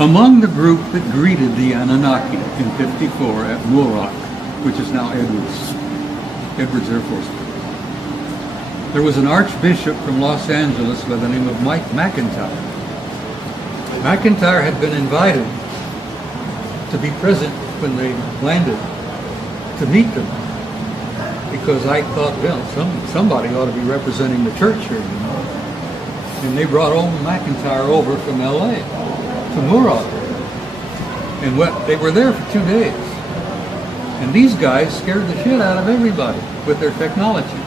Among the group that greeted the Anunnaki in '54 at Muroc, which is now Edwards Air Force Base, there was an archbishop from Los Angeles by the name of Mike McIntyre. McIntyre had been invited to be present when they landed to meet them, because I thought, well, somebody ought to be representing the church here, you know. And they brought old McIntyre over from L.A. to Muroc, and they were there for 2 days. And these guys scared the shit out of everybody with their technology.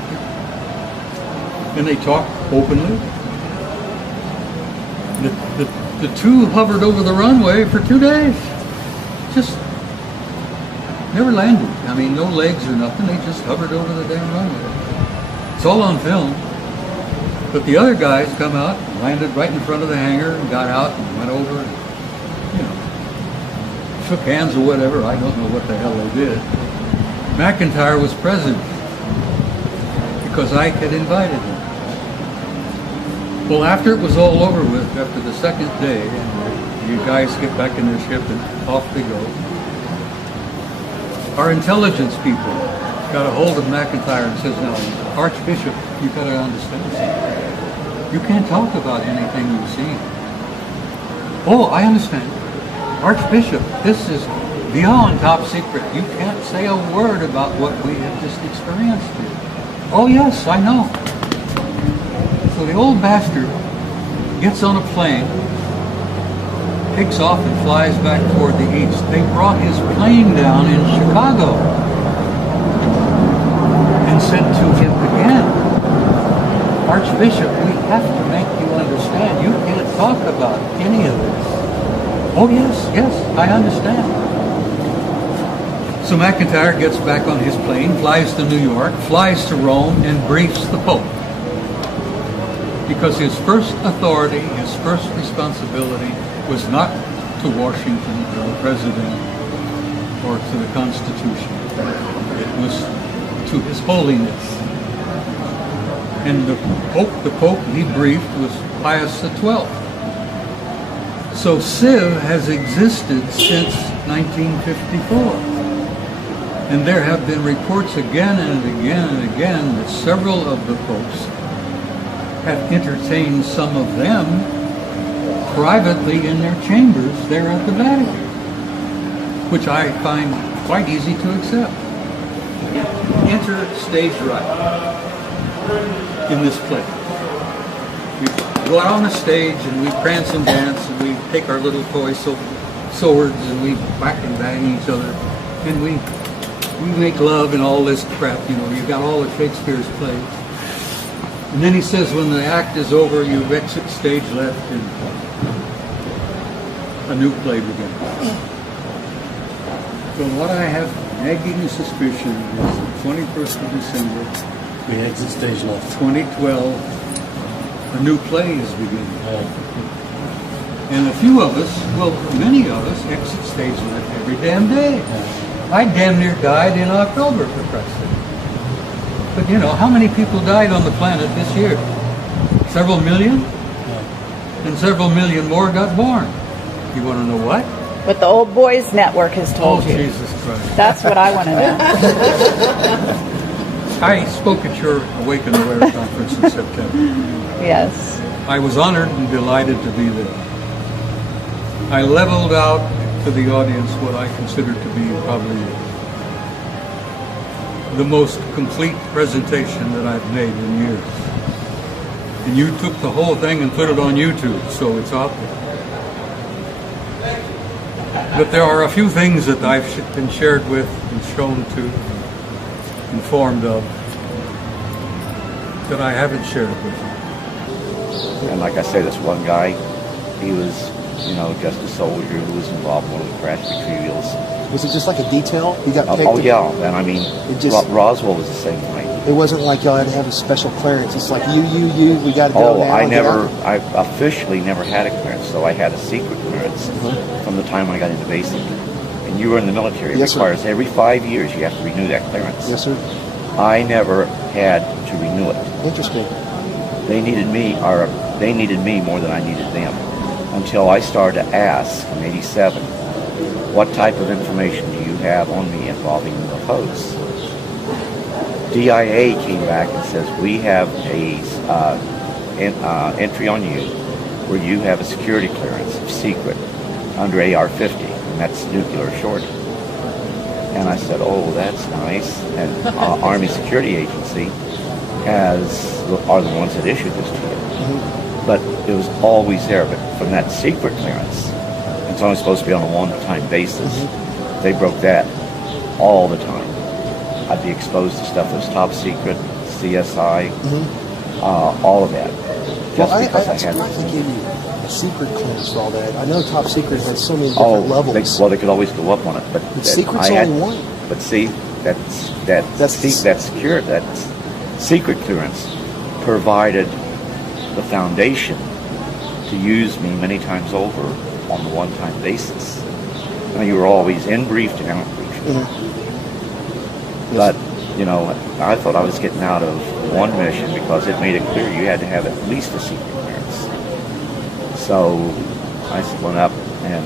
And they talked openly. The two hovered over the runway for 2 days. Just never landed. I mean, no legs or nothing. They just hovered over the damn runway. It's all on film. But the other guys come out, landed right in front of the hangar, and got out and went over and, you know, shook hands or whatever. I don't know what the hell they did. McIntyre was present because Ike had invited him. Well, after it was all over with, after the second day, and you guys get back in their ship and off they go, our intelligence people got a hold of McIntyre and says, "Now, Archbishop, you got to understand something. You can't talk about anything you've seen." "Oh, I understand. Archbishop, this is beyond top secret. You can't say a word about what we have just experienced here." "Oh, yes, I know." So the old bastard gets on a plane, takes off and flies back toward the east. They brought his plane down in Chicago and said to him again, "Archbishop, we have to make you understand. You can't talk about any of this." "Oh, yes, I understand." So McIntyre gets back on his plane, flies to New York, flies to Rome, and briefs the Pope. Because his first authority, his first responsibility was not to Washington or the President or to the Constitution. It was to His Holiness. And the Pope he briefed was Pius XII. So CIV has existed since 1954. And there have been reports again and again and again that several of the popes have entertained some of them privately in their chambers there at the Vatican, which I find quite easy to accept. Enter stage right in this play. We go out on the stage and we prance and dance and we take our little toy swords and we whack and bang each other and we make love and all this crap. You know, you've got all of Shakespeare's plays. And then he says, when the act is over, you exit stage left and a new play begins. So what I have nagging suspicion is the 21st of December, we exit stage left. 2012, a new play is beginning. And a few of us, well, many of us, exit stage left every damn day. I damn near died in October, for Christ's sake. But you know, how many people died on the planet this year? Several million? And several million more got born. You want to know what? What the Old Boys Network has told you. Oh, Jesus Christ. That's what I want to know. I spoke at your Awaken Aware conference in September. Yes. I was honored and delighted to be there. I leveled out to the audience what I consider to be probably the most complete presentation that I've made in years. And you took the whole thing and put it on YouTube, so it's out there. But there are a few things that I've been shared with and shown to, informed of, that I haven't shared with you. And like I say, this one guy, he was, you know, just a soldier who was involved in one of the crash retrievals. Was it just like a detail? You got picked? Oh, yeah. And I mean, Roswell was the same way. It wasn't like y'all had to have a special clearance. It's like, we got to go now. I officially never had a clearance, so I had a secret clearance from the time I got into basic. And you were in the military. It requires every 5 years you have to renew that clearance. Yes, sir. I never had to renew it. Interesting. They needed me more than I needed them. until I started to ask in '87, what type of information do you have on me involving UFOs? DIA came back and says, we have a entry on you where you have a security clearance of secret under AR-50, and that's nuclear short. And I said, oh, that's nice. And Army Security Agency are the ones that issued this to you. Mm-hmm. But it was always there. But from that secret clearance, it's only supposed to be on a one-time basis. Mm-hmm. They broke that all the time. I'd be exposed to stuff that's top secret, CSI, all of that. Just because I had. Why they give you a secret clearance for all that? I know top secret has so many different levels. They could always go up on it, but secret's only one. But see, that secret clearance provided the foundation to use me many times over on the one-time basis. Now, you were always in briefed and out briefed. Mm-hmm. But, you know, I thought I was getting out of one mission because it made it clear you had to have at least a secret clearance. So I went up and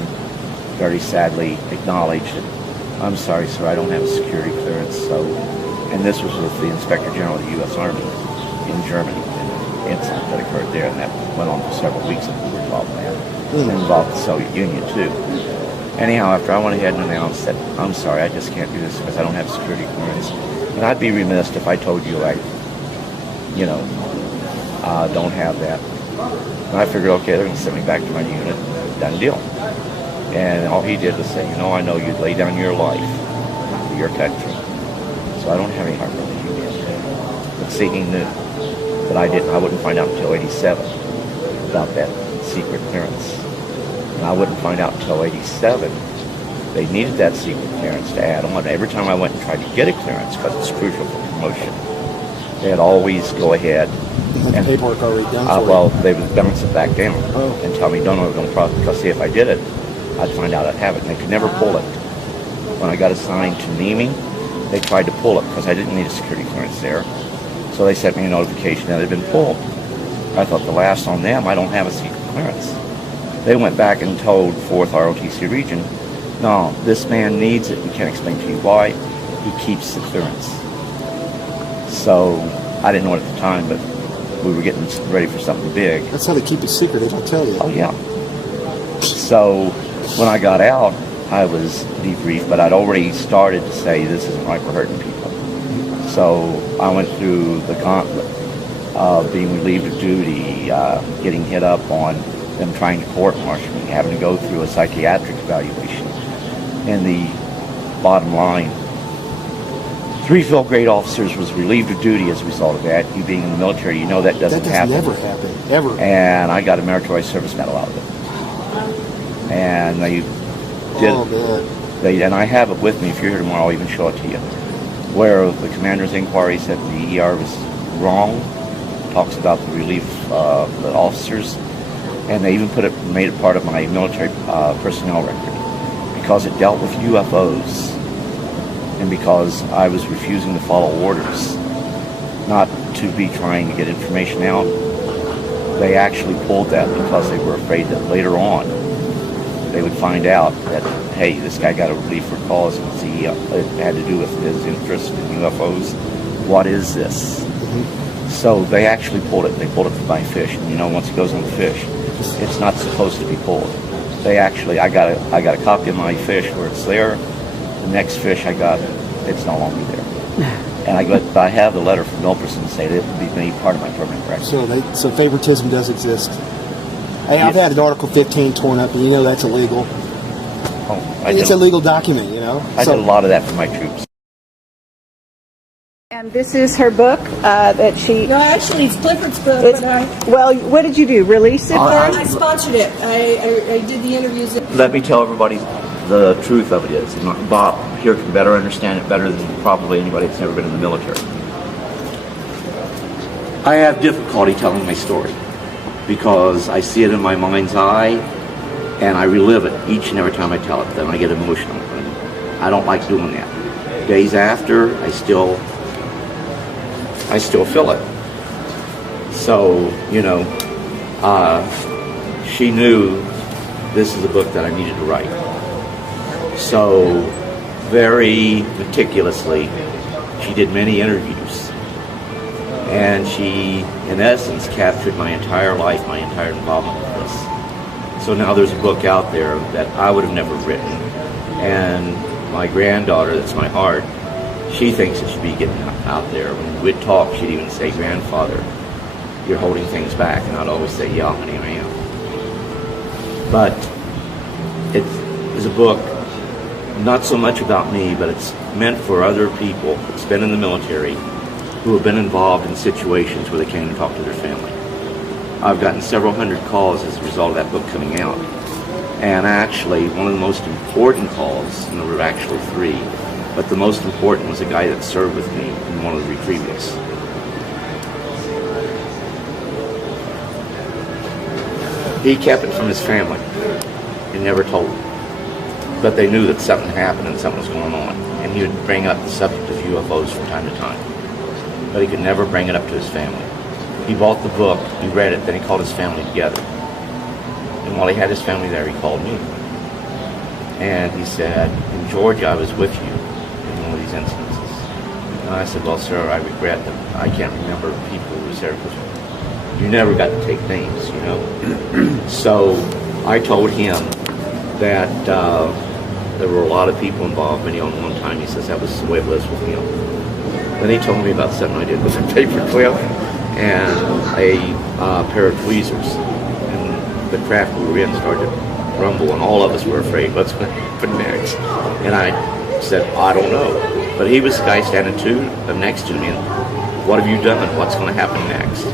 very sadly acknowledged that, I'm sorry, sir, I don't have a security clearance. So, and this was with the Inspector General of the U.S. Army in Germany, an incident that occurred there, and that went on for several weeks, and we were involved in that. And involved the Soviet Union, too. Anyhow, after I went ahead and announced that, I'm sorry, I just can't do this because I don't have security clearance. And I'd be remiss if I told you I, don't have that. And I figured, okay, they're going to send me back to my unit. Done deal. And all he did was say, I know you'd lay down your life for your country. So I don't have any heart for you. But see, he knew that I wouldn't find out until '87 about that secret clearance. And I wouldn't find out until '87 they needed that secret clearance to add on. Every time I went and tried to get a clearance, because it's crucial for promotion, they'd always go ahead. And the paperwork already done for well, they would bounce it back down and tell me, don't process, because see, if I did it, I'd find out I'd have it. And they could never pull it. When I got assigned to NEMI, they tried to pull it because I didn't need a security clearance there. So they sent me a notification that it had been pulled. I thought the last on them, I don't have a secret clearance. They went back and told 4th ROTC region, no, this man needs it. We can't explain to you why. He keeps the clearance. So I didn't know it at the time, but we were getting ready for something big. That's how they keep it secret. They don't tell you. Oh, yeah. So when I got out, I was debriefed, but I'd already started to say this isn't right, we're hurting people. So I went through the gauntlet of being relieved of duty, getting hit up on them trying to court-martial me, having to go through a psychiatric evaluation. And the bottom line, 3 field grade officers was relieved of duty as a result of that. You being in the military, that doesn't happen. That does never happen, ever. And I got a meritorious service medal out of it. And they did. Oh, man. And I have it with me. If you're here tomorrow, I'll even show it to you. Where the commander's inquiry said the ER was wrong. Talks about the relief of the officers. And they even made it part of my military personnel record. Because it dealt with UFOs. And because I was refusing to follow orders, not to be trying to get information out, they actually pulled that because they were afraid that later on they would find out that, hey, this guy got a relief for cause and it had to do with his interest in UFOs. What is this? Mm-hmm. So they actually pulled it. They pulled it from my fish. And once it goes on the fish, it's not supposed to be pulled. I got a copy of my fish where it's there. The next fish I got, it's no longer there. And I have the letter from Milperson saying it would be made part of my permanent record. So favoritism does exist. Hey, I've had an Article 15 torn up, and that's illegal. It's a legal document, I did a lot of that for my troops. And this is her book that she... No, actually, it's Clifford's book. Well, what did you do? Release it I sponsored it. I did the interviews. Let me tell everybody the truth of it is. Bob here can better understand it better than probably anybody that's never been in the military. I have difficulty telling my story because I see it in my mind's eye and I relive it each and every time I tell it. Then I get emotional. And I don't like doing that. Days after, I still feel it. So, she knew this is a book that I needed to write. So, very meticulously, she did many interviews. And she, in essence, captured my entire life, my entire involvement with this. So now there's a book out there that I would have never written. And my granddaughter, that's my heart, she thinks it should be getting out there. When we'd talk, she'd even say, "Grandfather, you're holding things back." And I'd always say, "Yeah, honey, I am." But it is a book not so much about me, but it's meant for other people that's been in the military, who have been involved in situations where they can't even talk to their family. I've gotten several hundred calls as a result of that book coming out. And actually, one of the most important calls, and there were actually 3, but the most important was a guy that served with me in one of the retrievals. He kept it from his family. He never told them. But they knew that something happened and something was going on. And he would bring up the subject of UFOs from time to time. But he could never bring it up to his family. He bought the book, he read it, then he called his family together. And while he had his family there, he called me. And he said, "In Georgia, I was with you in one of these instances." And I said, "Well, sir, I regret that I can't remember people who was there because you never got to take names, you know." So I told him that there were a lot of people involved, many on one time. He says that was the way it was with him. Then he told me about something I did with a paperclip and a pair of tweezers. And the craft we were in started to rumble, and all of us were afraid, what's going to happen next? And I said, "I don't know." But he was the guy standing next to me, and "What have you done? What's going to happen next?"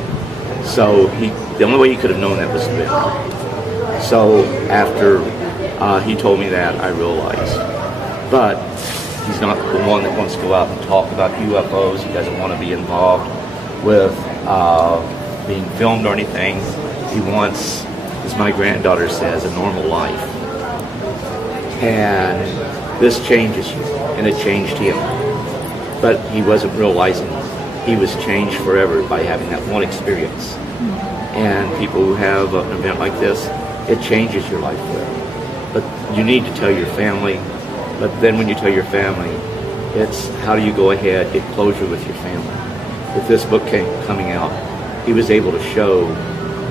So the only way he could have known that was to be. So after he told me that, I realized. But he's not the one that wants to go out and talk about UFOs. He doesn't want to be involved with being filmed or anything. He wants, as my granddaughter says, a normal life. And this changes you, and it changed him. But he wasn't realizing he was changed forever by having that one experience. And people who have an event like this, it changes your life forever. But you need to tell your family. But then when you tell your family, it's how do you go ahead, get closure with your family. With this book coming out, he was able to show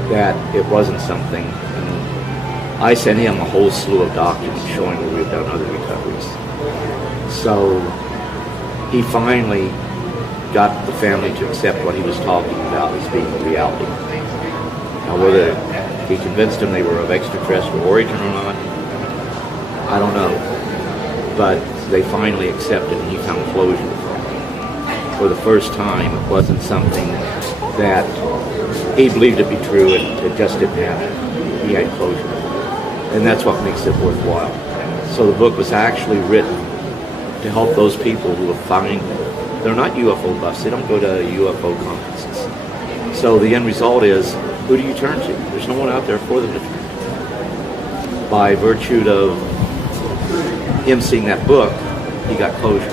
that it wasn't something. And I sent him a whole slew of documents showing where we've done other recoveries. So he finally got the family to accept what he was talking about as being a reality. Now whether he convinced them they were of extraterrestrial origin or not, I don't know. But they finally accepted, and he found closure. For the first time, it wasn't something that he believed to be true and it just didn't happen. He had closure. And that's what makes it worthwhile. So the book was actually written to help those people who are finding, they're not UFO buffs, they don't go to UFO conferences. So the end result is, who do you turn to? There's no one out there for them to turn to. By virtue of him seeing that book, he got closure.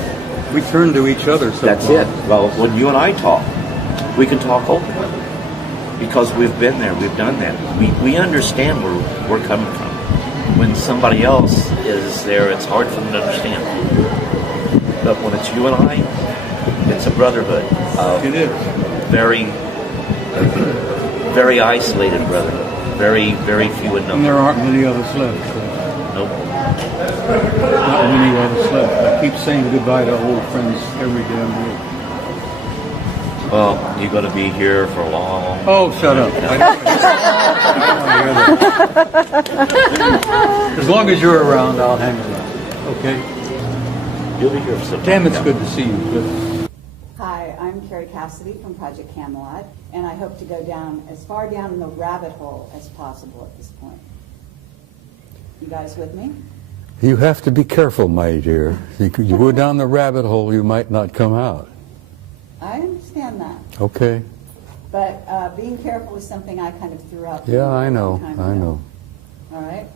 We turn to each other sometimes. That's it. Well, when you and I talk, we can talk openly because we've been there, we've done that. We understand where we're coming from. When somebody else is there, it's hard for them to understand. But when it's you and I, it's a brotherhood. It is. Very, very isolated brotherhood. Very, very few in And number. there aren't many others left. So. Nope. Not many others left. I keep saying goodbye to old friends every damn week. Well, you're going to be here for a long. Oh, shut up. As long as you're around, I'll hang around. Okay? You'll be here for some time. Damn, it's good to see you. Good. Hi, I'm Carrie Cassidy from Project Camelot, and I hope to go down as far down in the rabbit hole as possible at this point. You guys with me? You have to be careful, my dear. You go down the rabbit hole, you might not come out. I understand that. Okay. But being careful is something I kind of threw out. Yeah, I a know. long time I ago. know. All right?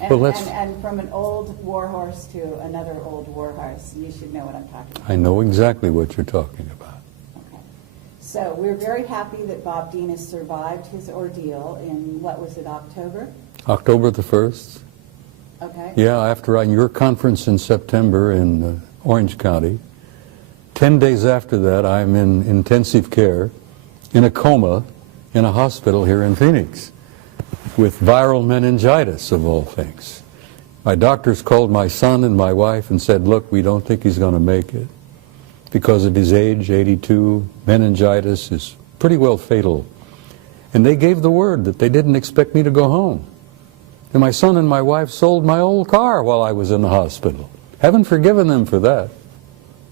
And, But let's- and from an old warhorse to another old warhorse, you should know what I'm talking about. I know exactly what you're talking about. Okay. So we're very happy that Bob Dean has survived his ordeal in, what was it, October? October the 1st? Okay. Yeah, after your conference in September in Orange County. 10 days after that, I'm in intensive care, in a coma, in a hospital here in Phoenix, with viral meningitis, of all things. My doctors called my son and my wife and said, look, we don't think he's going to make it. Because of his age, 82, meningitis is pretty well fatal. And they gave the word that they didn't expect me to go home. And my son and my wife sold my old car while I was in the hospital. Haven't forgiven them for that.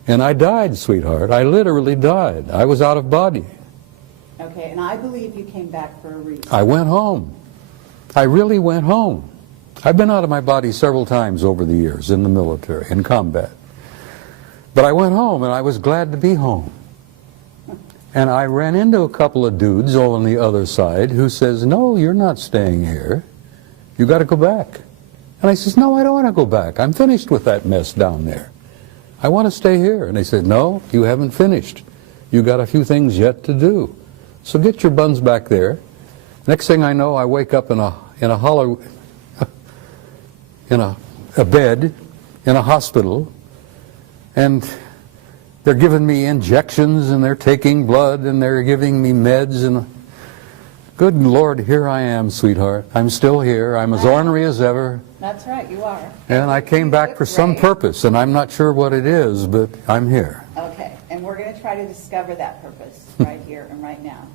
And I died, sweetheart. I literally died. I was out of body. Okay, and I believe you came back for a reason. I went home. I really went home. I've been out of my body several times over the years in the military, in combat. But I went home, and I was glad to be home. And I ran into a couple of dudes on the other side who says, no, you're not staying here. You got to go back. And I says, no, I don't want to go back. I'm finished with that mess down there. I want to stay here. And they said, no, you haven't finished. You got a few things yet to do. So get your buns back there. Next thing I know, I wake up in a bed in a hospital, and they're giving me injections, and they're taking blood, and they're giving me meds, and good Lord, here I am, sweetheart. I'm still here. I'm as ornery as ever. That's right, you are. And I came back for some purpose, and I'm not sure what it is, but I'm here. Okay, and we're going to try to discover that purpose right here and right now.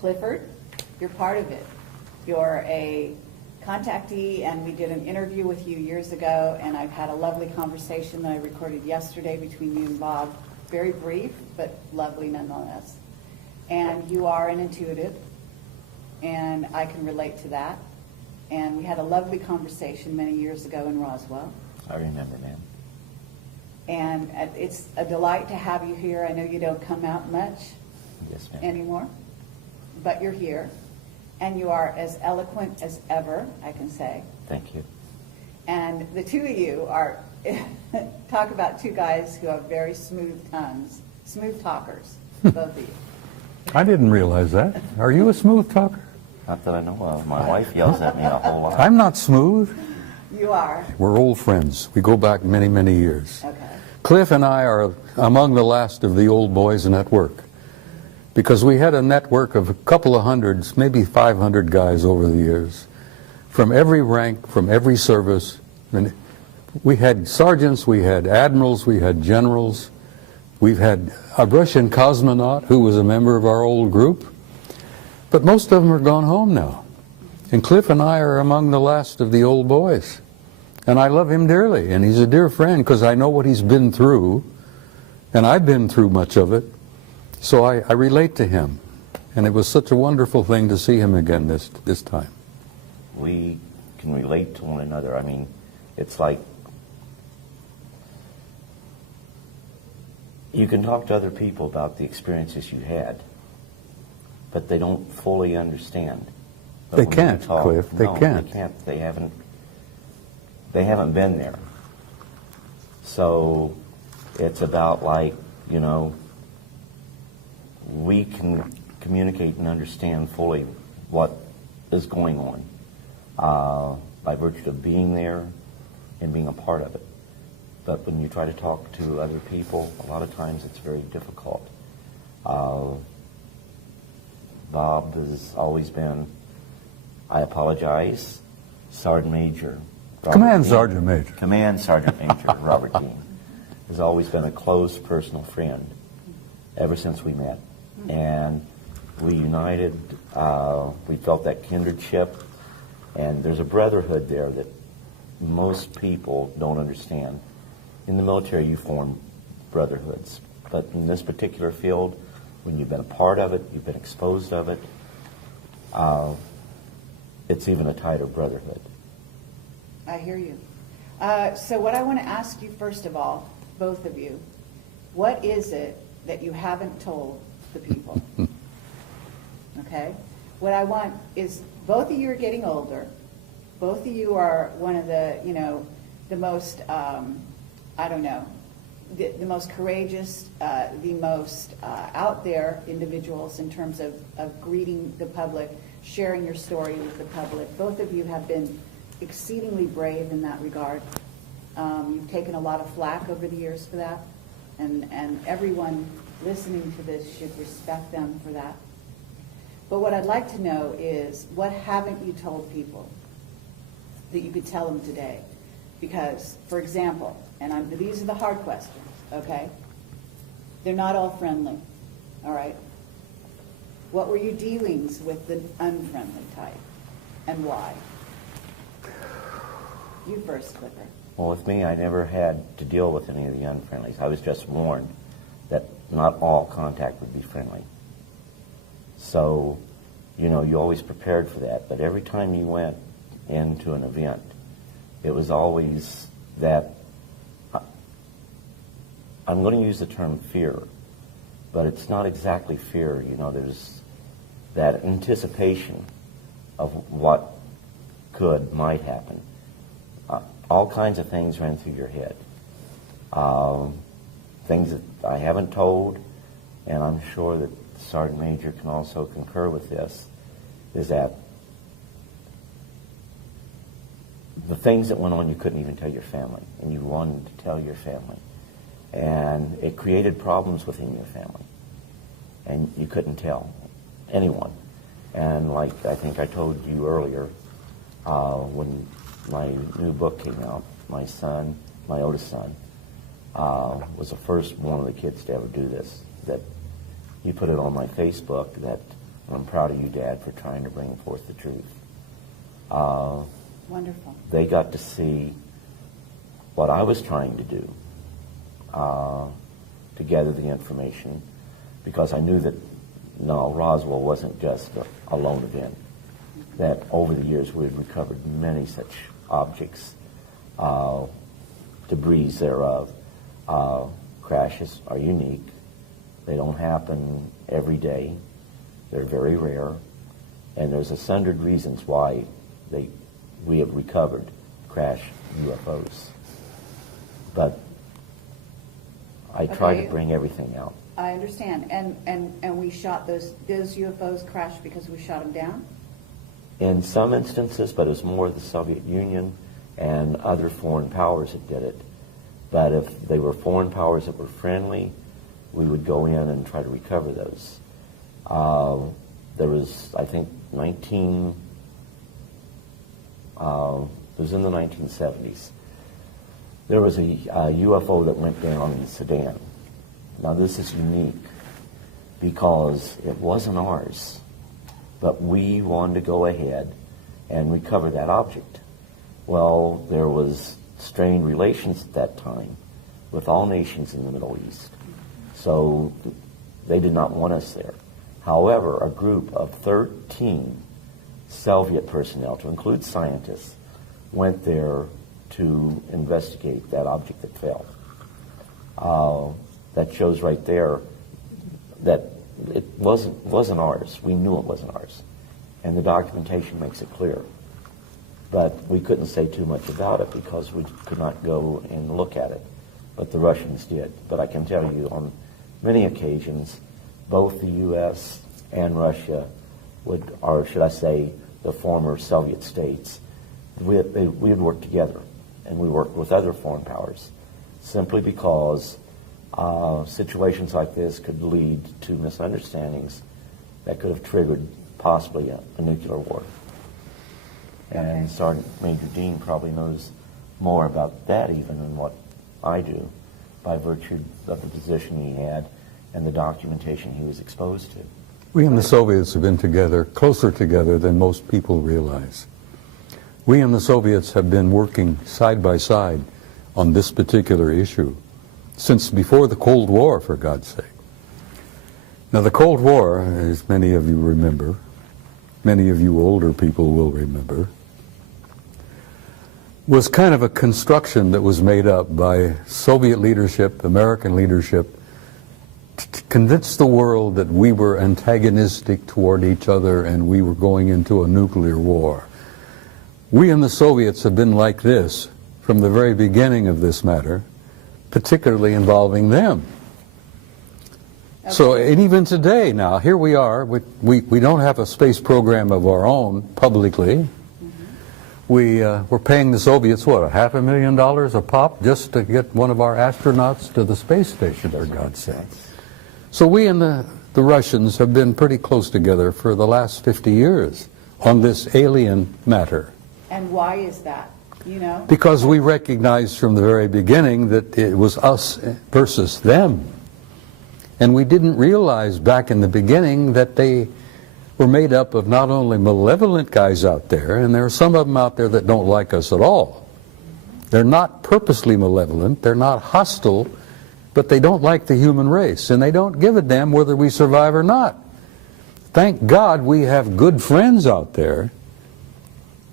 Clifford, you're part of it. You're a contactee, and we did an interview with you years ago, and I've had a lovely conversation that I recorded yesterday between you and Bob. Very brief, but lovely nonetheless. And you are an intuitive, and I can relate to that. And we had a lovely conversation many years ago in Roswell. I remember, ma'am. And it's a delight to have you here. I know you don't come out much Yes, ma'am. anymore, but you're here. And you are as eloquent as ever, I can say. Thank you. And the two of you are, talk about two guys who have very smooth tongues, smooth talkers, both of you. I didn't realize that. Are you a smooth talker? Not that I know of. My wife yells at me a whole lot. I'm not smooth. You are. We're old friends. We go back many, many years. Okay. Cliff and I are among the last of the old boys network, because we had a network of a couple of hundreds, maybe 500 guys over the years, from every rank, from every service. And we had sergeants, we had admirals, we had generals. We've had a Russian cosmonaut who was a member of our old group. But most of them are gone home now. And Cliff and I are among the last of the old boys. And I love him dearly, and he's a dear friend because I know what he's been through, and I've been through much of it. So I relate to him. And it was such a wonderful thing to see him again this time. We can relate to one another. I mean, it's like you can talk to other people about the experiences you had, but they don't fully understand. But They when you can't, talk, Cliff. They no, can't. They can't. They haven't been there. So it's about like, you know, we can communicate and understand fully what is going on by virtue of being there and being a part of it. But when you try to talk to other people, a lot of times it's very difficult. Bob has always been, I apologize, Sergeant Major. Command Sergeant Major. Command Sergeant Major Robert Dean has always been a close personal friend ever since we met. And we united, we felt that kindredship, and there's a brotherhood there that most people don't understand. In the military, you form brotherhoods, but in this particular field, when you've been a part of it, you've been exposed of it, it's even a tighter brotherhood. I hear you. So what I want to ask you, first of all, both of you, what is it that you haven't told the people? Okay? What I want is, both of you are getting older. Both of you are one of the, you know, the most, I don't know, the most courageous, the most out there individuals in terms of greeting the public, sharing your story with the public. Both of you have been exceedingly brave in that regard. You've taken a lot of flack over the years for that, and everyone listening to this should respect them for that. But what I'd like to know is, what haven't you told people that you could tell them today? Because, for example, and these are the hard questions, okay? They're not all friendly, all right? What were your dealings with the unfriendly type, and why? You first, Clifford. Well, with me, I never had to deal with any of the unfriendlies. I was just warned that not all contact would be friendly. So, you know, you always prepared for that. But every time you went into an event, it was always that, I'm going to use the term fear, but it's not exactly fear. You know, there's that anticipation of what might happen. All kinds of things ran through your head. Things that I haven't told, and I'm sure that the Sergeant Major can also concur with this, is that the things that went on you couldn't even tell your family, and you wanted to tell your family. And it created problems within your family, and you couldn't tell anyone. And like I think I told you earlier, when my new book came out, my son, my oldest son, was the first one of the kids to ever do this. That he put it on my Facebook that I'm proud of you, Dad, for trying to bring forth the truth. Wonderful. They got to see what I was trying to do to gather the information, because I knew that Roswell wasn't just a lone event. That over the years we had recovered many such objects, debris thereof. Crashes are unique. They don't happen every day. They're very rare. And there's a hundred reasons why we have recovered crash UFOs. But I try to bring everything out. I understand. And we shot those UFOs crashed because we shot them down? In some instances, but it was more the Soviet Union and other foreign powers that did it. But if they were foreign powers that were friendly, we would go in and try to recover those. There was, I think, it was in the 1970s. There was a UFO that went down in Sudan. Now this is unique because it wasn't ours, but we wanted to go ahead and recover that object. Well, there was strained relations at that time with all nations in the Middle East, so they did not want us there. However, a group of 13 Soviet personnel, to include scientists, went there to investigate that object that fell. That shows right there that it wasn't ours. We knew it wasn't ours. And the documentation makes it clear. But we couldn't say too much about it because we could not go and look at it. But the Russians did. But I can tell you on many occasions, both the U.S. and Russia or should I say the former Soviet states, we had worked together. And we worked with other foreign powers simply because situations like this could lead to misunderstandings that could have triggered possibly a nuclear war. And Sergeant Major Dean probably knows more about that even than what I do, by virtue of the position he had and the documentation he was exposed to. We and the Soviets have been together, closer together than most people realize. We and the Soviets have been working side by side on this particular issue since before the Cold War, for God's sake. Now, the Cold War, as many of you remember, many of you older people will remember, was kind of a construction that was made up by Soviet leadership, American leadership, to convince the world that we were antagonistic toward each other and we were going into a nuclear war. We and the Soviets have been like this from the very beginning of this matter, particularly involving them. Okay. So, and even today now, here we are, we don't have a space program of our own publicly, we're paying the Soviets, what, $500,000 a pop just to get one of our astronauts to the space station, for God's sake. So we and the Russians have been pretty close together for the last 50 years on this alien matter. And why is that? You know? Because we recognized from the very beginning that it was us versus them. And we didn't realize back in the beginning that they were made up of not only malevolent guys out there, and there are some of them out there that don't like us at all. They're not purposely malevolent, they're not hostile, but they don't like the human race, and they don't give a damn whether we survive or not. Thank God we have good friends out there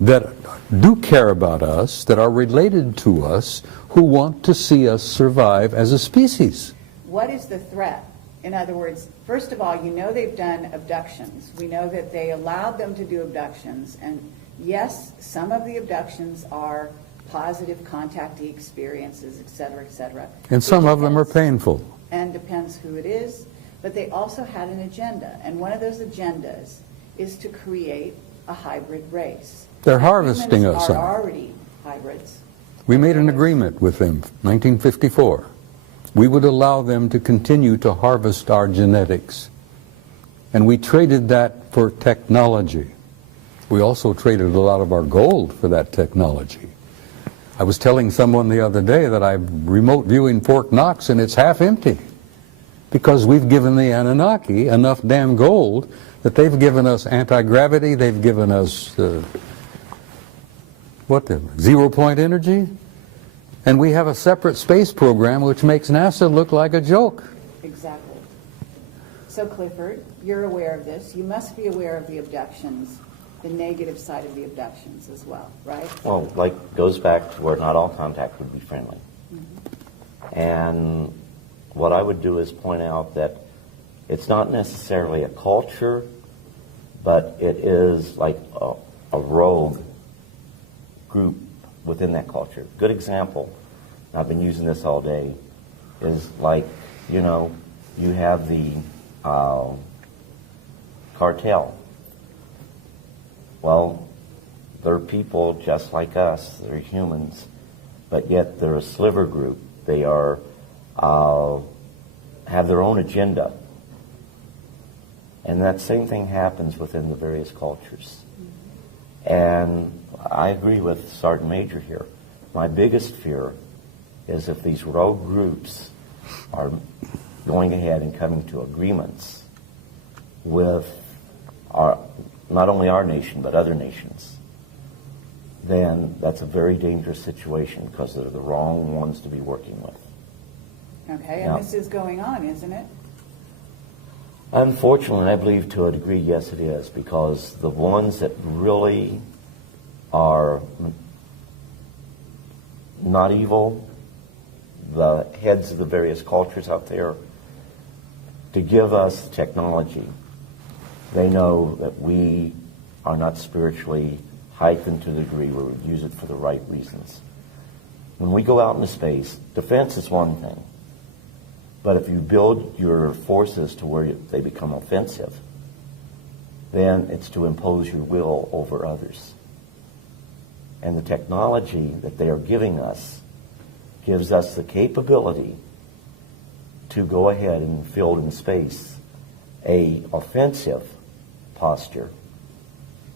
that do care about us, that are related to us, who want to see us survive as a species. What is the threat? In other words, first of all, you know they've done abductions. We know that they allowed them to do abductions. And yes, some of the abductions are positive contactee experiences, et cetera, And some of them are painful. and depends who it is. But they also had an agenda. And one of those agendas is to create a hybrid race. They're harvesting Humans us are on it. already hybrids. We made an agreement with them, 1954. We would allow them to continue to harvest our genetics. And we traded that for technology. We also traded a lot of our gold for that technology. I was telling someone the other day that I'm remote viewing Fort Knox and it's half empty because we've given the Anunnaki enough damn gold that they've given us anti-gravity, they've given us zero-point energy. And we have a separate space program which makes NASA look like a joke. Exactly. So Clifford, you're aware of this. You must be aware of the abductions, the negative side of the abductions as well, right? Well, like, goes back to where not all contact would be friendly. And what I would do is point out that it's not necessarily a culture, but it is like a rogue group within that culture. Good example, I've been using this all day, is like, you know, you have the cartel. Well, they're people just like us, they're humans, but yet they're a sliver group. They are have their own agenda. And that same thing happens within the various cultures. And I agree with Sergeant Major here. My biggest fear is if these rogue groups are going ahead and coming to agreements with not only our nation, but other nations, then that's a very dangerous situation because they're the wrong ones to be working with. Okay, and this is going on, isn't it? Unfortunately, I believe to a degree, yes, it is, because the ones that really are not evil, the heads of the various cultures out there, to give us technology, they know that we are not spiritually heightened to the degree where we use it for the right reasons. When we go out into space, defense is one thing. But if you build your forces to where they become offensive, then it's to impose your will over others. And the technology that they are giving us gives us the capability to go ahead and field in space a offensive posture.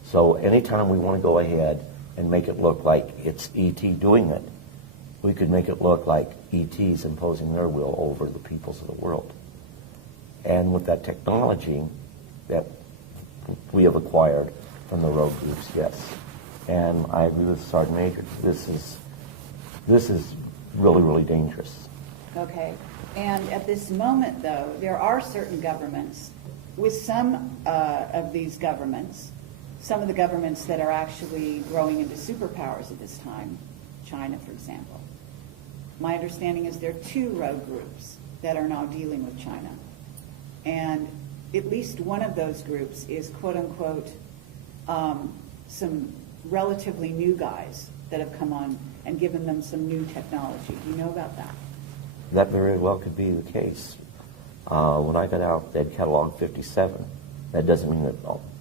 So anytime we want to go ahead and make it look like it's E.T. doing it, we could make it look like E.T.'s imposing their will over the peoples of the world. And with that technology that we have acquired from the rogue groups, yes. And I agree with Sergeant Major. This is really, really dangerous. Okay. And at this moment, though, there are certain governments, with some of these governments, some of the governments that are actually growing into superpowers at this time, China, for example. My understanding is there are two rogue groups that are now dealing with China. And at least one of those groups is, quote unquote, some relatively new guys that have come on and given them some new technology. Do you know about that? That very well could be the case. When I got out, they'd cataloged 57. That doesn't mean that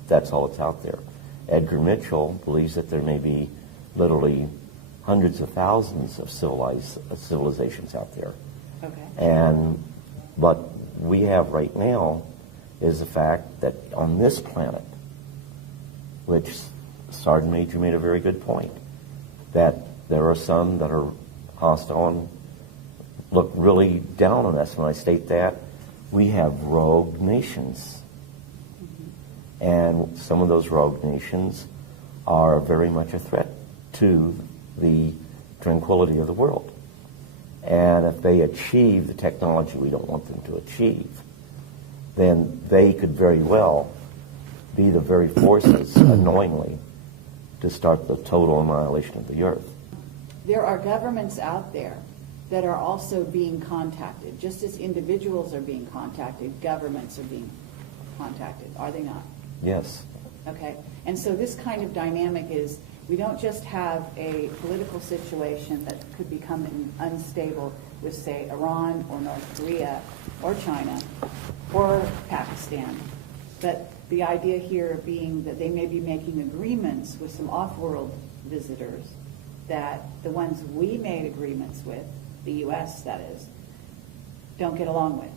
that's all that's out there. Edgar Mitchell believes that there may be literally hundreds of thousands of civilizations out there. Okay. And what we have right now is the fact that on this planet, which Sergeant Major made a very good point, that there are some that are hostile and look really down on us. When I state that, we have rogue nations. And some of those rogue nations are very much a threat to the tranquility of the world. And if they achieve the technology we don't want them to achieve, then they could very well be the very forces, unknowingly, to start the total annihilation of the earth. There are governments out there that are also being contacted. Just as individuals are being contacted, governments are being contacted, are they not? Yes. Okay. And so this kind of dynamic is, we don't just have a political situation that could become unstable with, say, Iran or North Korea or China or Pakistan, but the idea here being that they may be making agreements with some off-world visitors that the ones we made agreements with, the U.S. that is, don't get along with.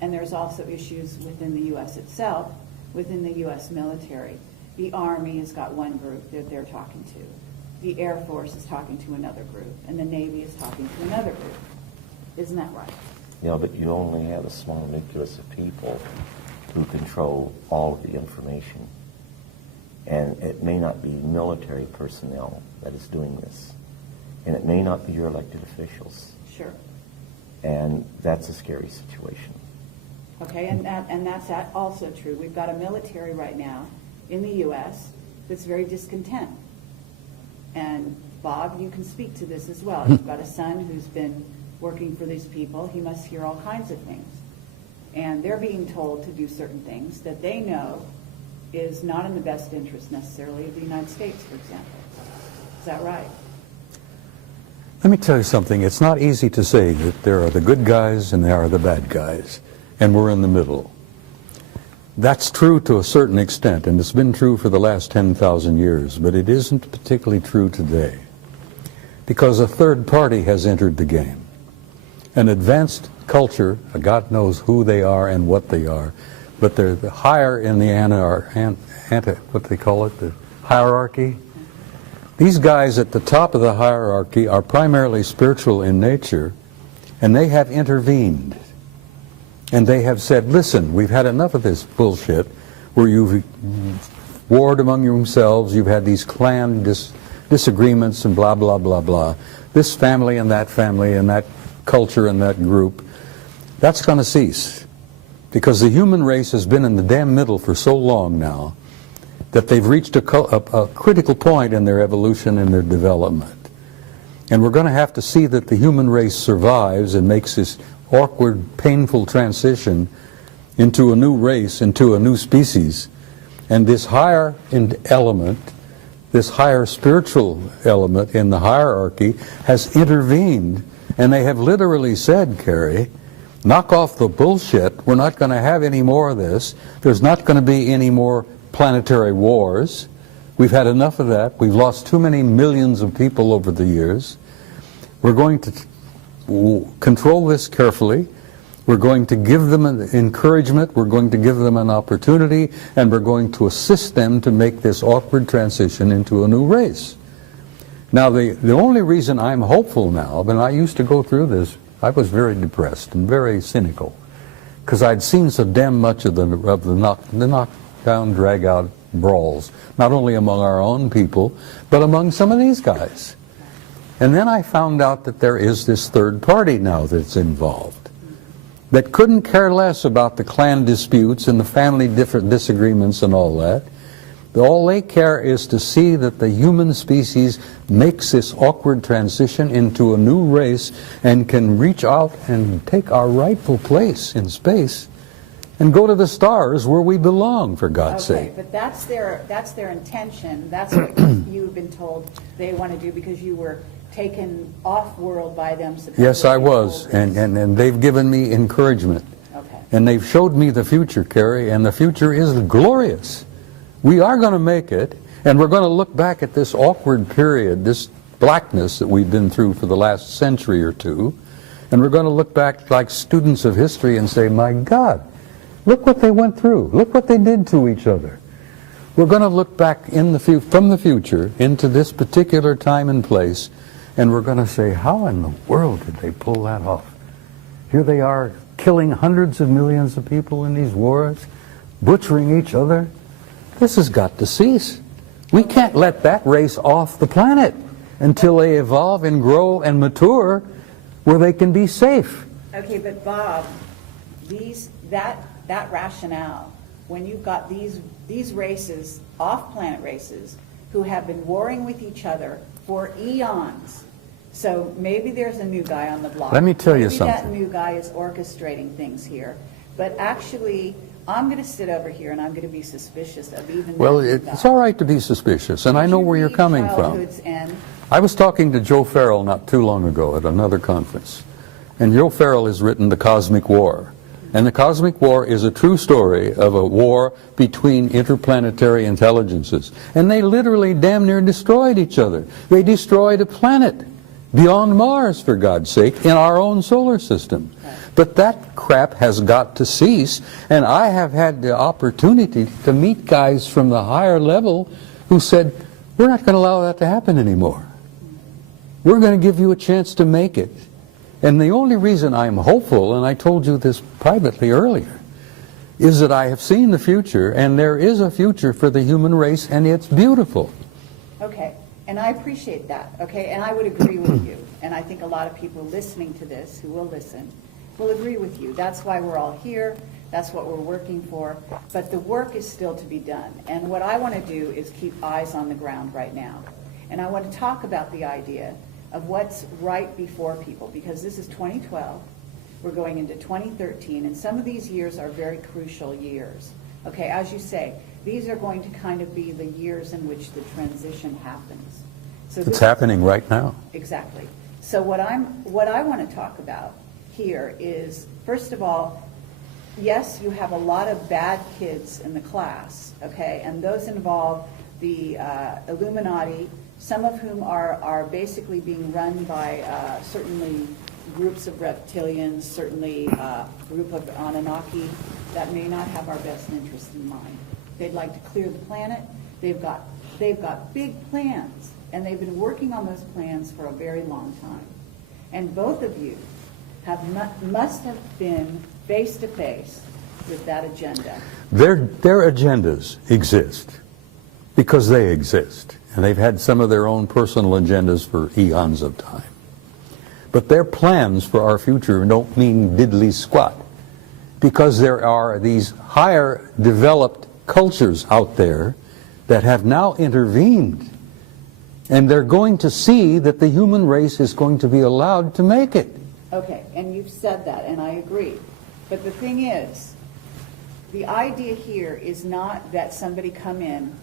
And there's also issues within the U.S. itself, within the U.S. military. The Army has got one group that they're talking to. The Air Force is talking to another group. And the Navy is talking to another group. Isn't that right? Yeah, but you only have a small nucleus of people who control all of the information. And it may not be military personnel that is doing this. And it may not be your elected officials. Sure. And that's a scary situation. Okay, and that's also true. We've got a military right now in the U.S. that's very discontent. And Bob, you can speak to this as well. You've got a son who's been working for these people. He must hear all kinds of things. And they're being told to do certain things that they know is not in the best interest necessarily of the United States, for example. Is that right? Let me tell you something. It's not easy to say that there are the good guys and there are the bad guys, and we're in the middle. That's true to a certain extent, and it's been true for the last 10,000 years, but it isn't particularly true today, because a third party has entered the game. An advanced culture, God knows who they are and what they are, but they're higher in the what they call it, the hierarchy. These guys at the top of the hierarchy are primarily spiritual in nature, and they have intervened. And they have said, listen, we've had enough of this bullshit where you've warred among yourselves, you've had these clan disagreements and blah, blah, blah, blah. This family and that culture and that group, that's going to cease. Because the human race has been in the damn middle for so long now that they've reached a critical point in their evolution and their development. And we're going to have to see that the human race survives and makes this awkward, painful transition into a new race, into a new species. And this higher element, this higher spiritual element in the hierarchy has intervened, and they have literally said, Carrie, knock off the bullshit. We're not going to have any more of this. There's not going to be any more planetary wars. We've had enough of that. We've lost too many millions of people over the years. We're going to control this carefully. We're going to give them an encouragement. We're going to give them an opportunity, and we're going to assist them to make this awkward transition into a new race. Now, the only reason I'm hopeful now, when I used to go through this, I was very depressed and very cynical, because I'd seen so damn much of the knockdown, drag-out brawls, not only among our own people, but among some of these guys. And then I found out that there is this third party now that's involved, that couldn't care less about the clan disputes and the family disagreements and all that. All they care is to see that the human species makes this awkward transition into a new race and can reach out and take our rightful place in space and go to the stars where we belong, for God's sake. But that's their intention. That's what you've been told they want to do, because you were taken off-world by them. Yes, I was, and they've given me encouragement. Okay. And they've showed me the future, Carrie, and the future is glorious. We are going to make it, And we're going to look back at this awkward period, this blackness that we've been through for the last century or two, and we're going to look back like students of history and say, my God, look what they went through. Look what they did to each other. We're going to look back from the future into this particular time and place, and we're going to say, how in the world did they pull that off? Here they are killing hundreds of millions of people in these wars, butchering each other. This has got to cease. We can't let that race off the planet until they evolve and grow and mature where they can be safe. Okay, but Bob, that rationale, when you've got these races, off-planet races, who have been warring with each other for eons. So maybe there's a new guy on the block. Let me tell you maybe something. That new guy is orchestrating things here. But actually, I'm going to sit over here and I'm going to be suspicious of even Well, that new guy. it's all right to be suspicious, and I know where you're coming from. Childhood's End? I was talking to Joe Farrell not too long ago at another conference, and Joe Farrell has written The Cosmic War. And The Cosmic War is a true story of a war between interplanetary intelligences. And they literally damn near destroyed each other. They destroyed a planet beyond Mars, for God's sake, in our own solar system. But that crap has got to cease, and I have had the opportunity to meet guys from the higher level who said, we're not going to allow that to happen anymore. We're going to give you a chance to make it. And the only reason I'm hopeful, and I told you this privately earlier, is that I have seen the future, and there is a future for the human race, and it's beautiful. Okay, and I appreciate that, okay, and I would agree with you. And I think a lot of people listening to this, who will listen, will agree with you. That's why we're all here. That's what we're working for. But the work is still to be done. And what I want to do is keep eyes on the ground right now. And I want to talk about the idea of what's right before people, because this is 2012. We're going into 2013, and some of these years are very crucial years. Okay, as you say, these are going to kind of be the years in which the transition happens. So It's happening right now. Exactly. So what I want to talk about here is, first of all, yes, you have a lot of bad kids in the class, okay, and those involve the Illuminati, some of whom are basically being run by certainly groups of reptilians, certainly a group of Anunnaki that may not have our best interest in mind. They'd like to clear the planet. They've got big plans, and they've been working on those plans for a very long time. And both of you must have been face to face with that agenda. Their agendas exist because they exist. And they've had some of their own personal agendas for eons of time. But their plans for our future don't mean diddly squat, because there are these higher developed cultures out there that have now intervened, and they're going to see that the human race is going to be allowed to make it. Okay, and you've said that, and I agree. But the thing is, the idea here is not that somebody come in,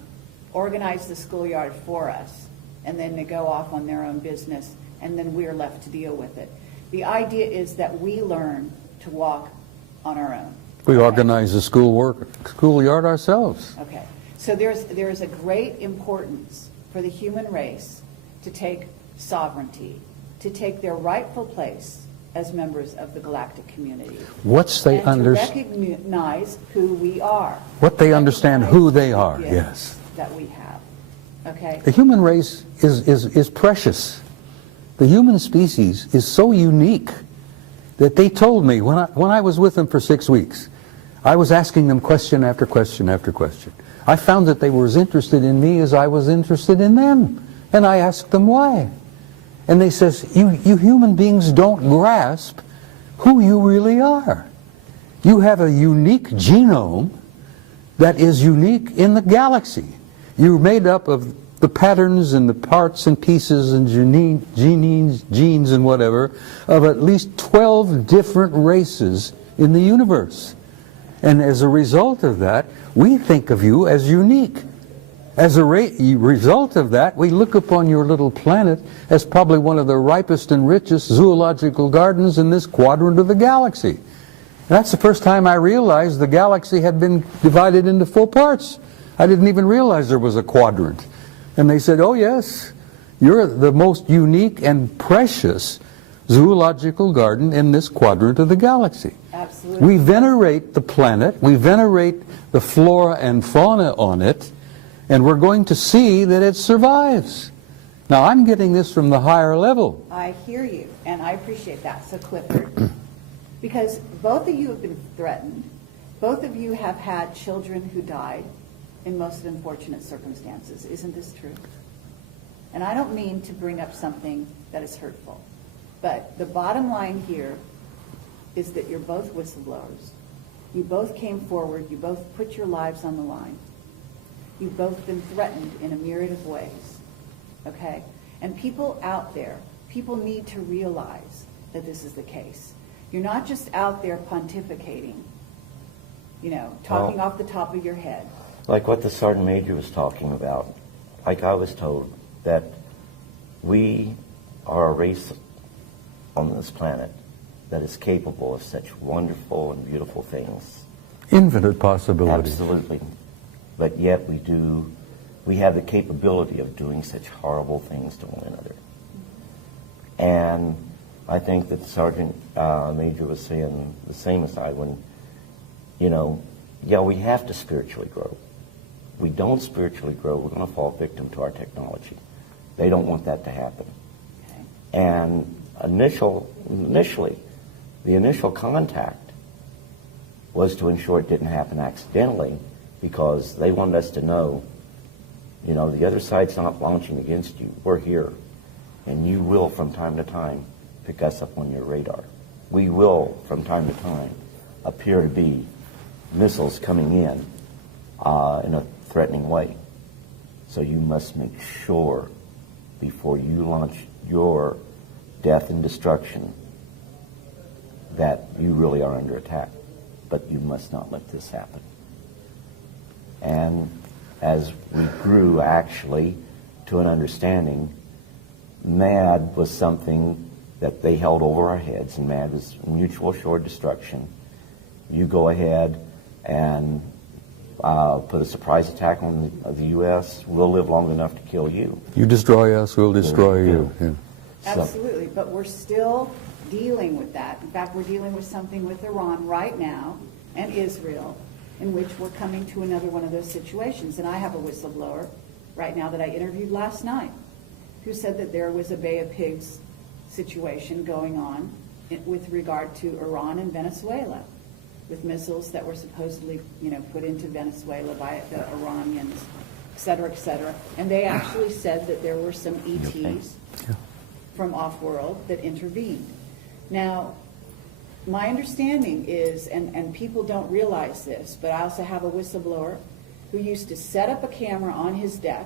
organize the schoolyard for us, and then they go off on their own business, and then we're left to deal with it. The idea is that we learn to walk on our own. We organize the schoolyard ourselves. Okay, so there's a great importance for the human race to take sovereignty, to take their rightful place as members of the galactic community. And to recognize who we are. What they understand who they are, yes. That we have. Okay? The human race is precious. The human species is so unique that they told me, when I was with them for 6 weeks, I was asking them question after question after question. I found that they were as interested in me as I was interested in them. And I asked them why. And they says, you human beings don't grasp who you really are. You have a unique genome that is unique in the galaxy. You're made up of the patterns and the parts and pieces and genes and whatever of at least 12 different races in the universe. And as a result of that, we think of you as unique. As a result of that, we look upon your little planet as probably one of the ripest and richest zoological gardens in this quadrant of the galaxy. And that's the first time I realized the galaxy had been divided into 4 parts. I didn't even realize there was a quadrant. And they said, oh yes, you're the most unique and precious zoological garden in this quadrant of the galaxy. Absolutely. We venerate the planet, we venerate the flora and fauna on it, and we're going to see that it survives. Now, I'm getting this from the higher level. I hear you, and I appreciate that. So, Clifford, because both of you have been threatened, both of you have had children who died in most unfortunate circumstances. Isn't this true? And I don't mean to bring up something that is hurtful, but the bottom line here is that you're both whistleblowers. You both came forward. You both put your lives on the line. You've both been threatened in a myriad of ways. Okay? And people out there, people need to realize that this is the case. You're not just out there pontificating, you know, talking off the top of your head. Like what the Sergeant Major was talking about, like I was told, that we are a race on this planet that is capable of such wonderful and beautiful things. Infinite possibilities. Absolutely. But yet we have the capability of doing such horrible things to one another. And I think that Sergeant Major was saying the same as I when, you know, yeah, we have to spiritually grow. We don't spiritually grow, we're going to fall victim to our technology. They don't want that to happen. Okay. And initially, the initial contact was to ensure it didn't happen accidentally, because they wanted us to know, you know, the other side's not launching against you. We're here. And you will, from time to time, pick us up on your radar. We will, from time to time, appear to be missiles coming in a threatening way. So you must make sure, before you launch your death and destruction, that you really are under attack. But you must not let this happen. And as we grew, actually, to an understanding, MAD was something that they held over our heads, and MAD was mutual assured destruction. You go ahead and put a surprise attack on the U.S., we'll live long enough to kill you. You destroy us, we'll destroy you. Yeah. Absolutely, but we're still dealing with that. In fact, we're dealing with something with Iran right now, and Israel, in which we're coming to another one of those situations. And I have a whistleblower right now that I interviewed last night who said that there was a Bay of Pigs situation going on with regard to Iran and Venezuela, with missiles that were supposedly, you know, put into Venezuela by the Iranians, et cetera, et cetera. And they actually said that there were some ETs from off-world that intervened. Now, my understanding is, and people don't realize this, but I also have a whistleblower who used to set up a camera on his deck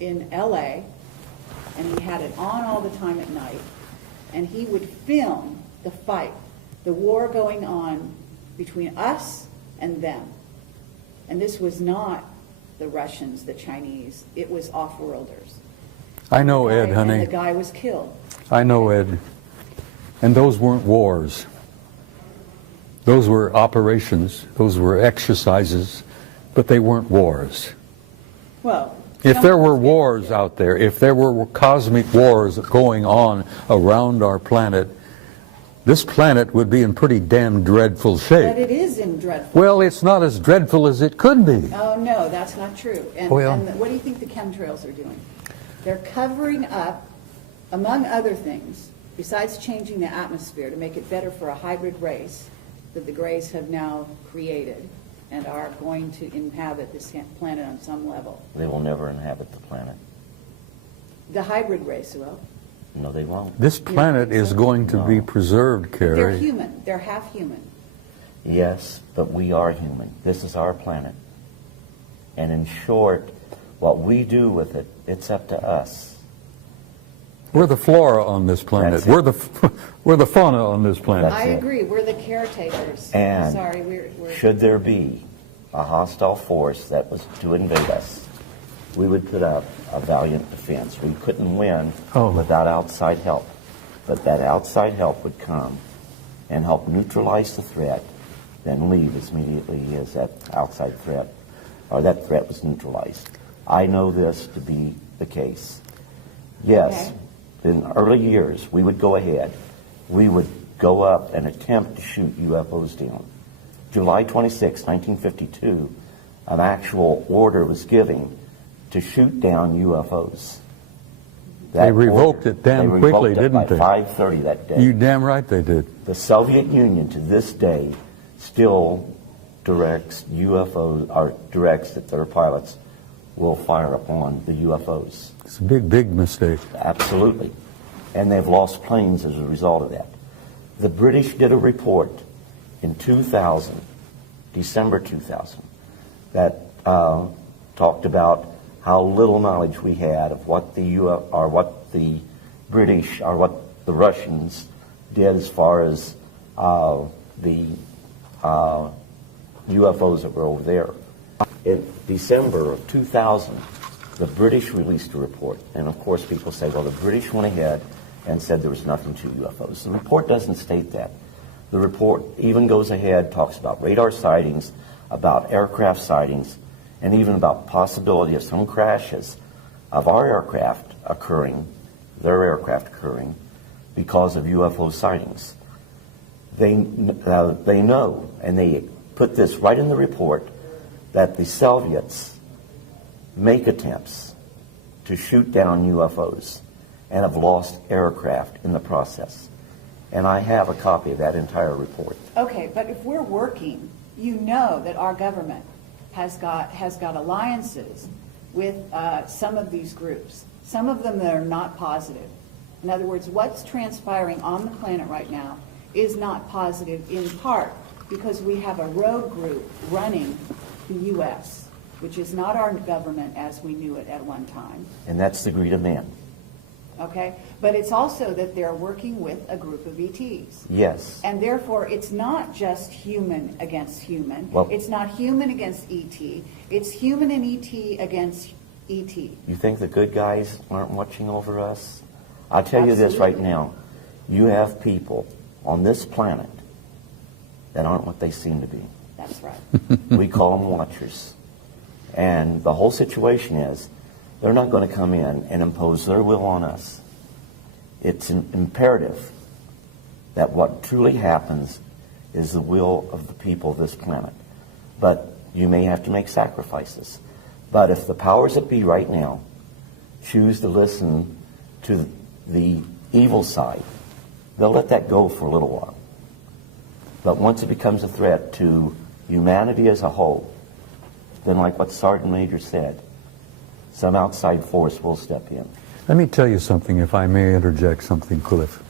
in LA, and he had it on all the time at night, and he would film the fight, the war going on between us and them. And this was not the Russians, the Chinese, it was off-worlders. I know, Ed, honey. And the guy was killed. I know, Ed. And those weren't wars. Those were operations, those were exercises, but they weren't wars. Well, if there were wars out there, if there were cosmic wars going on around our planet, this planet would be in pretty damn dreadful shape. but it is in dreadful. Well, it's not as dreadful as it could be. Oh, no, that's not true. And, Well- and what do you think the chemtrails are doing? They're covering up, among other things, besides changing the atmosphere to make it better for a hybrid race that the Greys have now created and are going to inhabit this planet on some level. They will never inhabit the planet. The hybrid race will. No, they won't. This planet is going to be No. preserved, They're Carrie. human. They're half human. Yes, but we are human. This is our planet. And in short, what we do with it, it's up to us. We're the flora on this planet. That's it. We're the fauna on this planet. That's I it. agree. We're the caretakers. And Sorry, we're should there be a hostile force that was to invade us, we would put up a valiant defense. We couldn't win without outside help. But that outside help would come and help neutralize the threat, then leave as immediately as that outside threat or that threat was neutralized. I know this to be the case. Yes, in early years, we would go ahead. We would go up and attempt to shoot UFOs down. July 26, 1952, an actual order was given to shoot down UFOs. They revoked it damn quickly, didn't they? By 5:30 that day. You damn right they did. The Soviet Union to this day still directs UFOs, or directs that their pilots will fire upon the UFOs. It's a big, big mistake. Absolutely. And they've lost planes as a result of that. The British did a report in 2000, December 2000, that talked about how little knowledge we had of what the British or what the Russians did as far as the UFOs that were over there. In December of 2000, the British released a report, and of course people say, well, the British went ahead and said there was nothing to UFOs. The report doesn't state that. The report even goes ahead, talks about radar sightings, about aircraft sightings, and even about possibility of some crashes of our aircraft occurring, their aircraft occurring, because of UFO sightings. They know, and they put this right in the report, that the Soviets make attempts to shoot down UFOs and have lost aircraft in the process. And I have a copy of that entire report. Okay, but if we're working, you know that our government has got alliances with some of these groups. Some of them that are not positive. In other words, what's transpiring on the planet right now is not positive, in part because we have a rogue group running the U.S., which is not our government as we knew it at one time. And that's the greed of man. Okay? But it's also that they're working with a group of ETs. Yes. And therefore, it's not just human against human. Well, it's not human against ET. It's human and ET against ET. You think the good guys aren't watching over us? I'll tell you this right now. You have people on this planet that aren't what they seem to be. That's right. We call them watchers. And the whole situation is, they're not going to come in and impose their will on us. It's imperative that what truly happens is the will of the people of this planet. But you may have to make sacrifices. But if the powers that be right now choose to listen to the evil side, they'll let that go for a little while. But once it becomes a threat to humanity as a whole, then like what Sergeant Major said, some outside force will step in. Let me tell you something, if I may interject something, Cliff.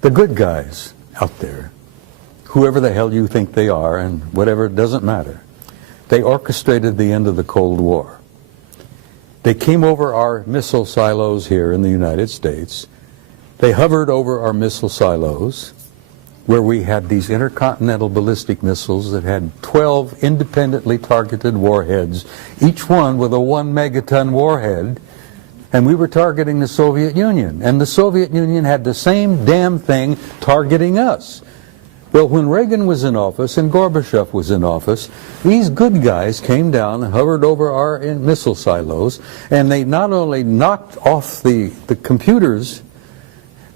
The good guys out there, whoever the hell you think they are, and whatever, it doesn't matter, they orchestrated the end of the Cold War. They came over our missile silos here in the United States. They hovered over our missile silos, where we had these intercontinental ballistic missiles that had 12 independently targeted warheads, each one with a 1 megaton warhead, and we were targeting the Soviet Union. And the Soviet Union had the same damn thing targeting us. Well, when Reagan was in office and Gorbachev was in office, these good guys came down and hovered over our missile silos, and they not only knocked off the computers,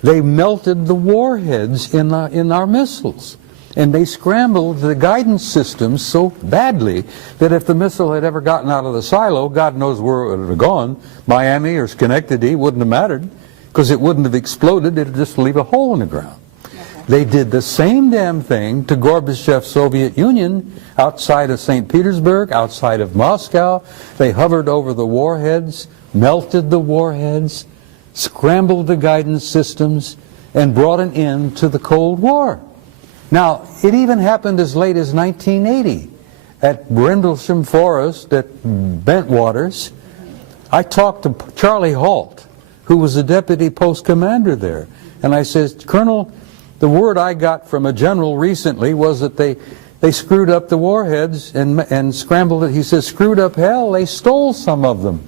they melted the warheads in our missiles. And they scrambled the guidance systems so badly that if the missile had ever gotten out of the silo, God knows where it would have gone. Miami or Schenectady wouldn't have mattered, because it wouldn't have exploded. It would just leave a hole in the ground. They did the same damn thing to Gorbachev's Soviet Union outside of St. Petersburg, outside of Moscow. They hovered over the warheads, melted the warheads, scrambled the guidance systems, and brought an end to the Cold War. Now, it even happened as late as 1980 at Brindlesham Forest at Bentwaters. I talked to Charlie Halt, who was the deputy post commander there, and I said, Colonel, the word I got from a general recently was that they screwed up the warheads and scrambled it. He says, screwed up hell, they stole some of them.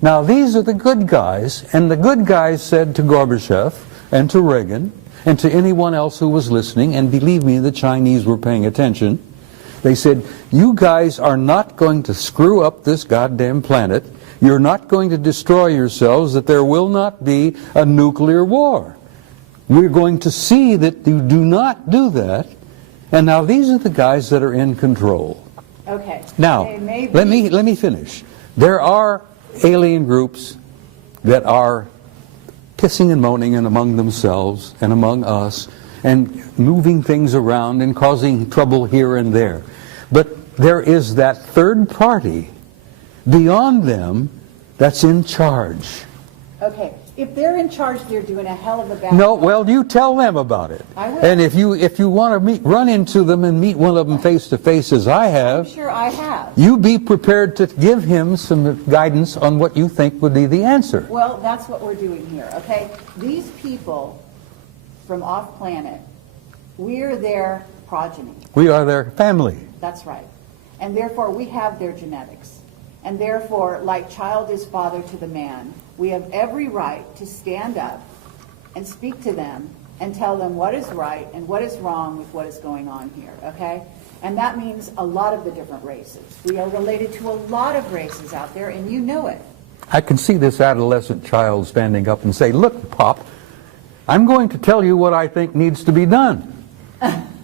Now, these are the good guys, and the good guys said to Gorbachev and to Reagan and to anyone else who was listening, and believe me, the Chinese were paying attention, They said, you guys are not going to screw up this goddamn planet. You're not going to destroy yourselves, that there will not be a nuclear war. We're going to see that you do not do that. And now these are the guys that are in control. Okay. Now, They may be- let me finish. There are alien groups that are pissing and moaning and among themselves and among us and moving things around and causing trouble here and there. But there is that third party beyond them that's in charge. Okay. If they're in charge, they're doing a hell of a bad No, job. well, you tell them about it. I will. And if you want to run into them and meet one of them face to face, as I I'm have, sure I have. you be prepared to give him some guidance on what you think would be the answer. Well, that's what we're doing here, okay? These people from off-planet, we're their progeny. We are their family. That's right. And therefore, we have their genetics. And therefore, like child is father to the man, we have every right to stand up and speak to them and tell them what is right and what is wrong with what is going on here, okay? And that means a lot of the different races. We are related to a lot of races out there, and you know it. I can see this adolescent child standing up and say, look, Pop, I'm going to tell you what I think needs to be done.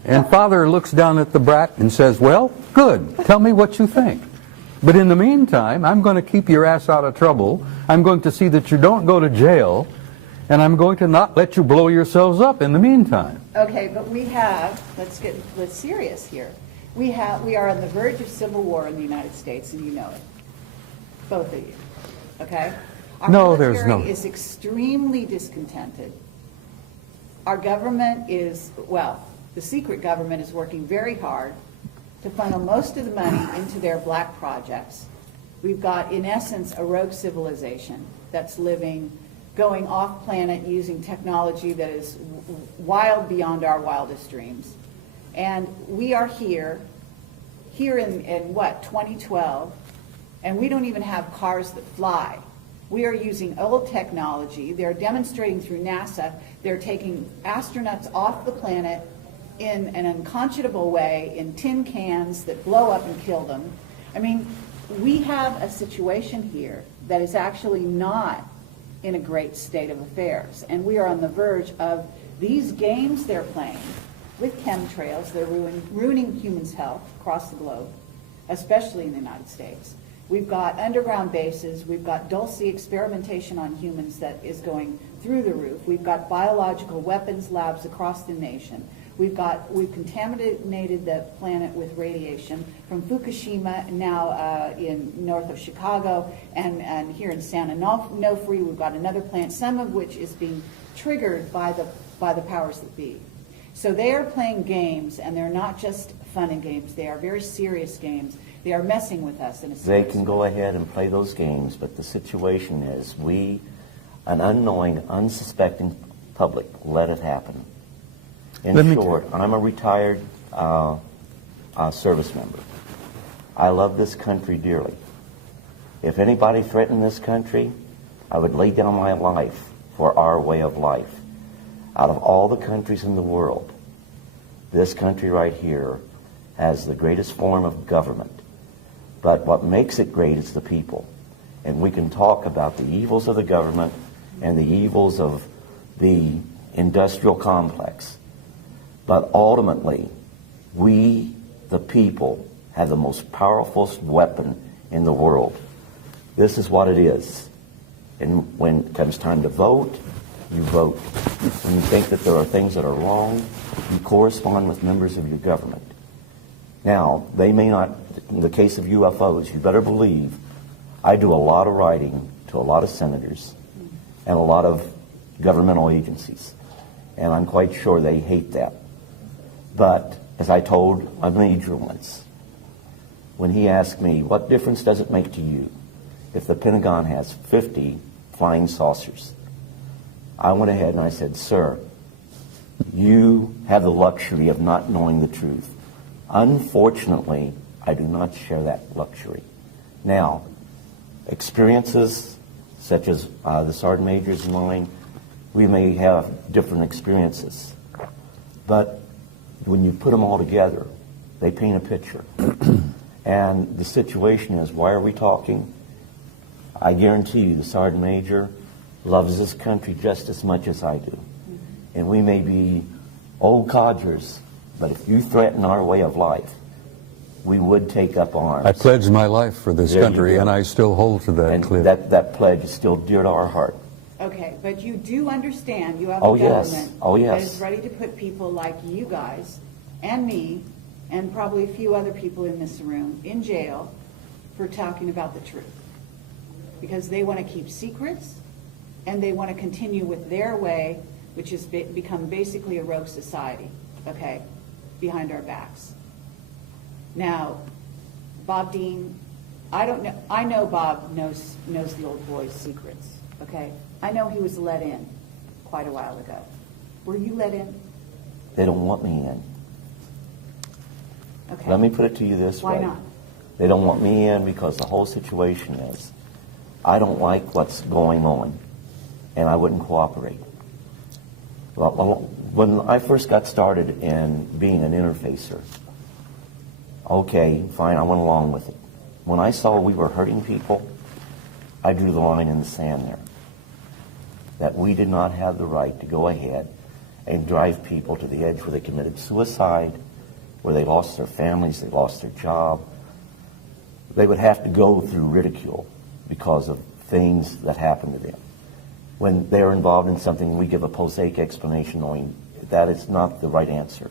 And father looks down at the brat and says, well, good, tell me what you think. But in the meantime, I'm going to keep your ass out of trouble. I'm going to see that you don't go to jail. And I'm going to not let you blow yourselves up in the meantime. Okay, but we have, let's serious here. We are on the verge of civil war in the United States, and you know it. Both of you, okay? Our No, there's military no- is extremely discontented. Our government is, well, the secret government is working very hard to funnel most of the money into their black projects. We've got, in essence, a rogue civilization that's going off planet using technology that is wild beyond our wildest dreams. And we are here in what, 2012, and we don't even have cars that fly. We are using old technology. They're demonstrating through NASA. They're taking astronauts off the planet in an unconscionable way, in tin cans that blow up and kill them. I mean, we have a situation here that is actually not in a great state of affairs. And we are on the verge of these games they're playing with chemtrails. They're ruining humans' health across the globe, especially in the United States. We've got underground bases. We've got dulce experimentation on humans that is going through the roof. We've got biological weapons labs across the nation. We've contaminated the planet with radiation from Fukushima, now in north of Chicago, and here in San Onofre, we've got another plant, some of which is being triggered by the powers that be. So they are playing games, and they're not just fun and games. They are very serious games. They are messing with us in a They serious can go ahead and play those games, but the situation is we, an unknowing, unsuspecting public, let it happen. In short, I'm a retired service member. I love this country dearly. If anybody threatened this country, I would lay down my life for our way of life. Out of all the countries in the world, this country right here has the greatest form of government. But what makes it great is the people. And we can talk about the evils of the government and the evils of the industrial complex. But ultimately, we, the people, have the most powerful weapon in the world. This is what it is. And when it comes time to vote, you vote. When you think that there are things that are wrong, you correspond with members of your government. Now, they may not, in the case of UFOs, you better believe I do a lot of writing to a lot of senators and a lot of governmental agencies. And I'm quite sure they hate that. But, as I told a major once, when he asked me, what difference does it make to you if the Pentagon has 50 flying saucers? I went ahead and I said, sir, you have the luxury of not knowing the truth. Unfortunately, I do not share that luxury. Now, experiences such as the Sergeant Major's and mine, we may have different experiences. But when you put them all together, They paint a picture. And the situation is, why are we talking? I guarantee you the Sergeant Major loves this country just as much as I do. And we may be old codgers, but if you threaten our way of life, we would take up arms. I pledged my life for this There you country, go. and I still hold to that, And Cliff. that pledge is still dear to our heart. Okay, but you do understand you have Oh, a yes. government Oh, yes. that is ready to put people like you guys and me and probably a few other people in this room in jail for talking about the truth. Because they want to keep secrets and they want to continue with their way, which has become basically a rogue society, okay, behind our backs. Now, Bob Dean, I don't know. I know Bob knows the old boy's secrets. Okay, I know he was let in quite a while ago. Were you let in? They don't want me in. Okay. Let me put it to you this way. Why not? They don't want me in because the whole situation is, I don't like what's going on, and I wouldn't cooperate. Well, when I first got started in being an interfacer, okay, fine, I went along with it. When I saw we were hurting people, I drew the line in the sand there. That we did not have the right to go ahead and drive people to the edge where they committed suicide, where they lost their families, they lost their job. They would have to go through ridicule because of things that happened to them. When they're involved in something, we give a prosaic explanation knowing that is not the right answer.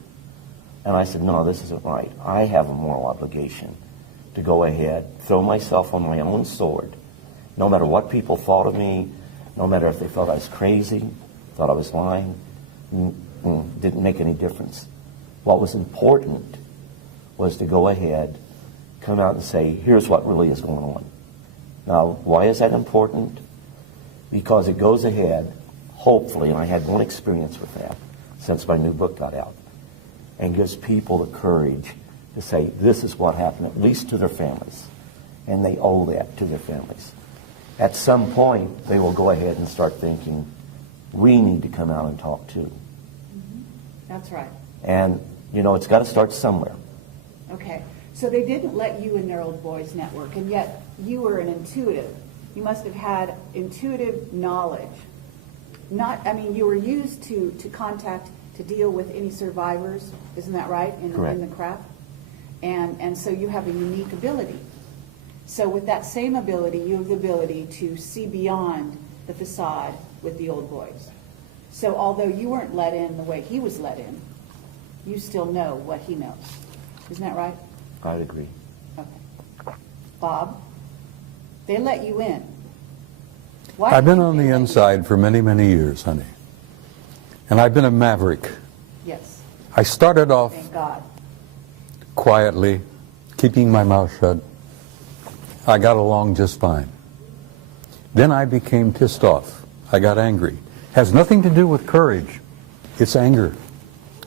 And I said, no, this isn't right. I have a moral obligation to go ahead, throw myself on my own sword, no matter what people thought of me, no matter if they thought I was crazy, thought I was lying, didn't make any difference. What was important was to go ahead, come out and say, here's what really is going on. Now, why is that important? Because it goes ahead, hopefully, and I had one experience with that since my new book got out, and gives people the courage to say, this is what happened, at least to their families. And they owe that to their families. At some point, they will go ahead and start thinking, we need to come out and talk too. That's right. And, you know, it's got to start somewhere. Okay. So they didn't let you in their old boys network, and yet you were an intuitive. You must have had intuitive knowledge. You were used to contact, to deal with any survivors, isn't that right, in the craft? And so you have a unique ability. So with that same ability, you have the ability to see beyond the facade with the old boys. So although you weren't let in the way he was let in, you still know what he knows. Isn't that right? I'd agree. Okay. Bob, they let you in. Why I've been did on they the let you inside for many, many years, honey. And I've been a maverick. in? Yes. I started off Thank God. quietly, keeping my mouth shut. I got along just fine. Then I became pissed off. I got angry. Has nothing to do with courage. It's anger.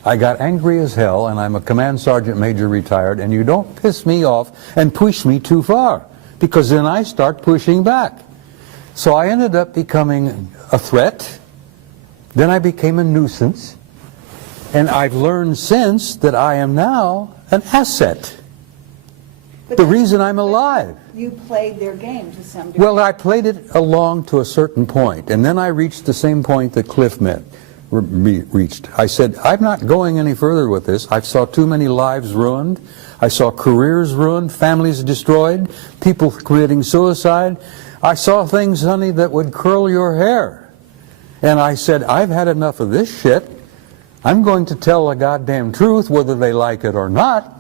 I got angry as hell, and I'm a command sergeant major retired, and you don't piss me off and push me too far, because then I start pushing back. So I ended up becoming a threat. Then I became a nuisance. And I've learned since that I am now an asset. But The that's- reason I'm alive. You played their game to some degree. Well, I played it along to a certain point, and then I reached the same point that Cliff reached. I said, I'm not going any further with this. I saw too many lives ruined. I saw careers ruined, families destroyed, people committing suicide. I saw things, honey, that would curl your hair. And I said, I've had enough of this shit. I'm going to tell the goddamn truth, whether they like it or not.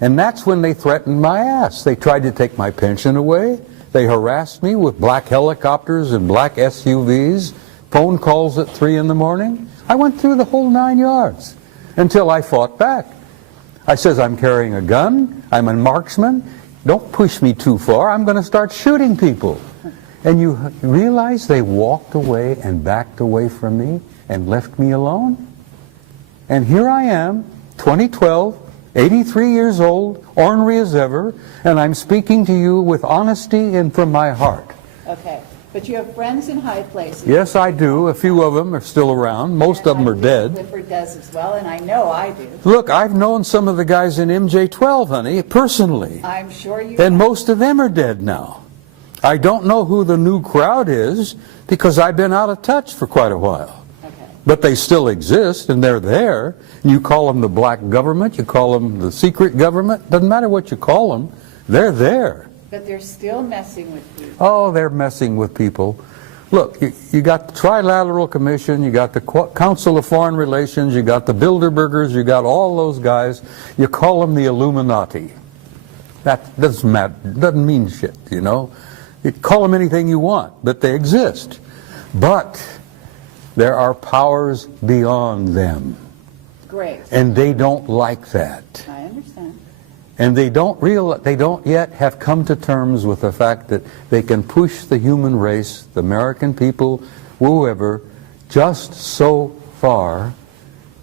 And that's when they threatened my ass. They tried to take my pension away. They harassed me with black helicopters and black SUVs, phone calls at 3 in the morning. I went through the whole 9 yards until I fought back. I says, I'm carrying a gun. I'm a marksman. Don't push me too far. I'm going to start shooting people. And you realize they walked away and backed away from me and left me alone? And here I am, 2012, 83 years old, ornery as ever, and I'm speaking to you with honesty and from my heart. Okay. But you have friends in high places. Yes, I do. A few of them are still around. Most of them are dead. Clifford does as well, and I know I do. Look, I've known some of the guys in MJ-12, honey, personally. I'm sure you And have. most of them are dead now. I don't know who the new crowd is because I've been out of touch for quite a while. Okay. But they still exist, and they're there. You call them the black government, you call them the secret government, doesn't matter what you call them, they're there. But they're still messing with people. Oh, they're messing with people. Look, you got the Trilateral Commission, you got the Council of Foreign Relations, you got the Bilderbergers, you got all those guys. You call them the Illuminati. That doesn't matter, doesn't mean shit, you know. You call them anything you want, but they exist. But there are powers beyond them. Great. And they don't like that. I understand. And they don't yet have come to terms with the fact that they can push the human race, the American people, whoever, just so far,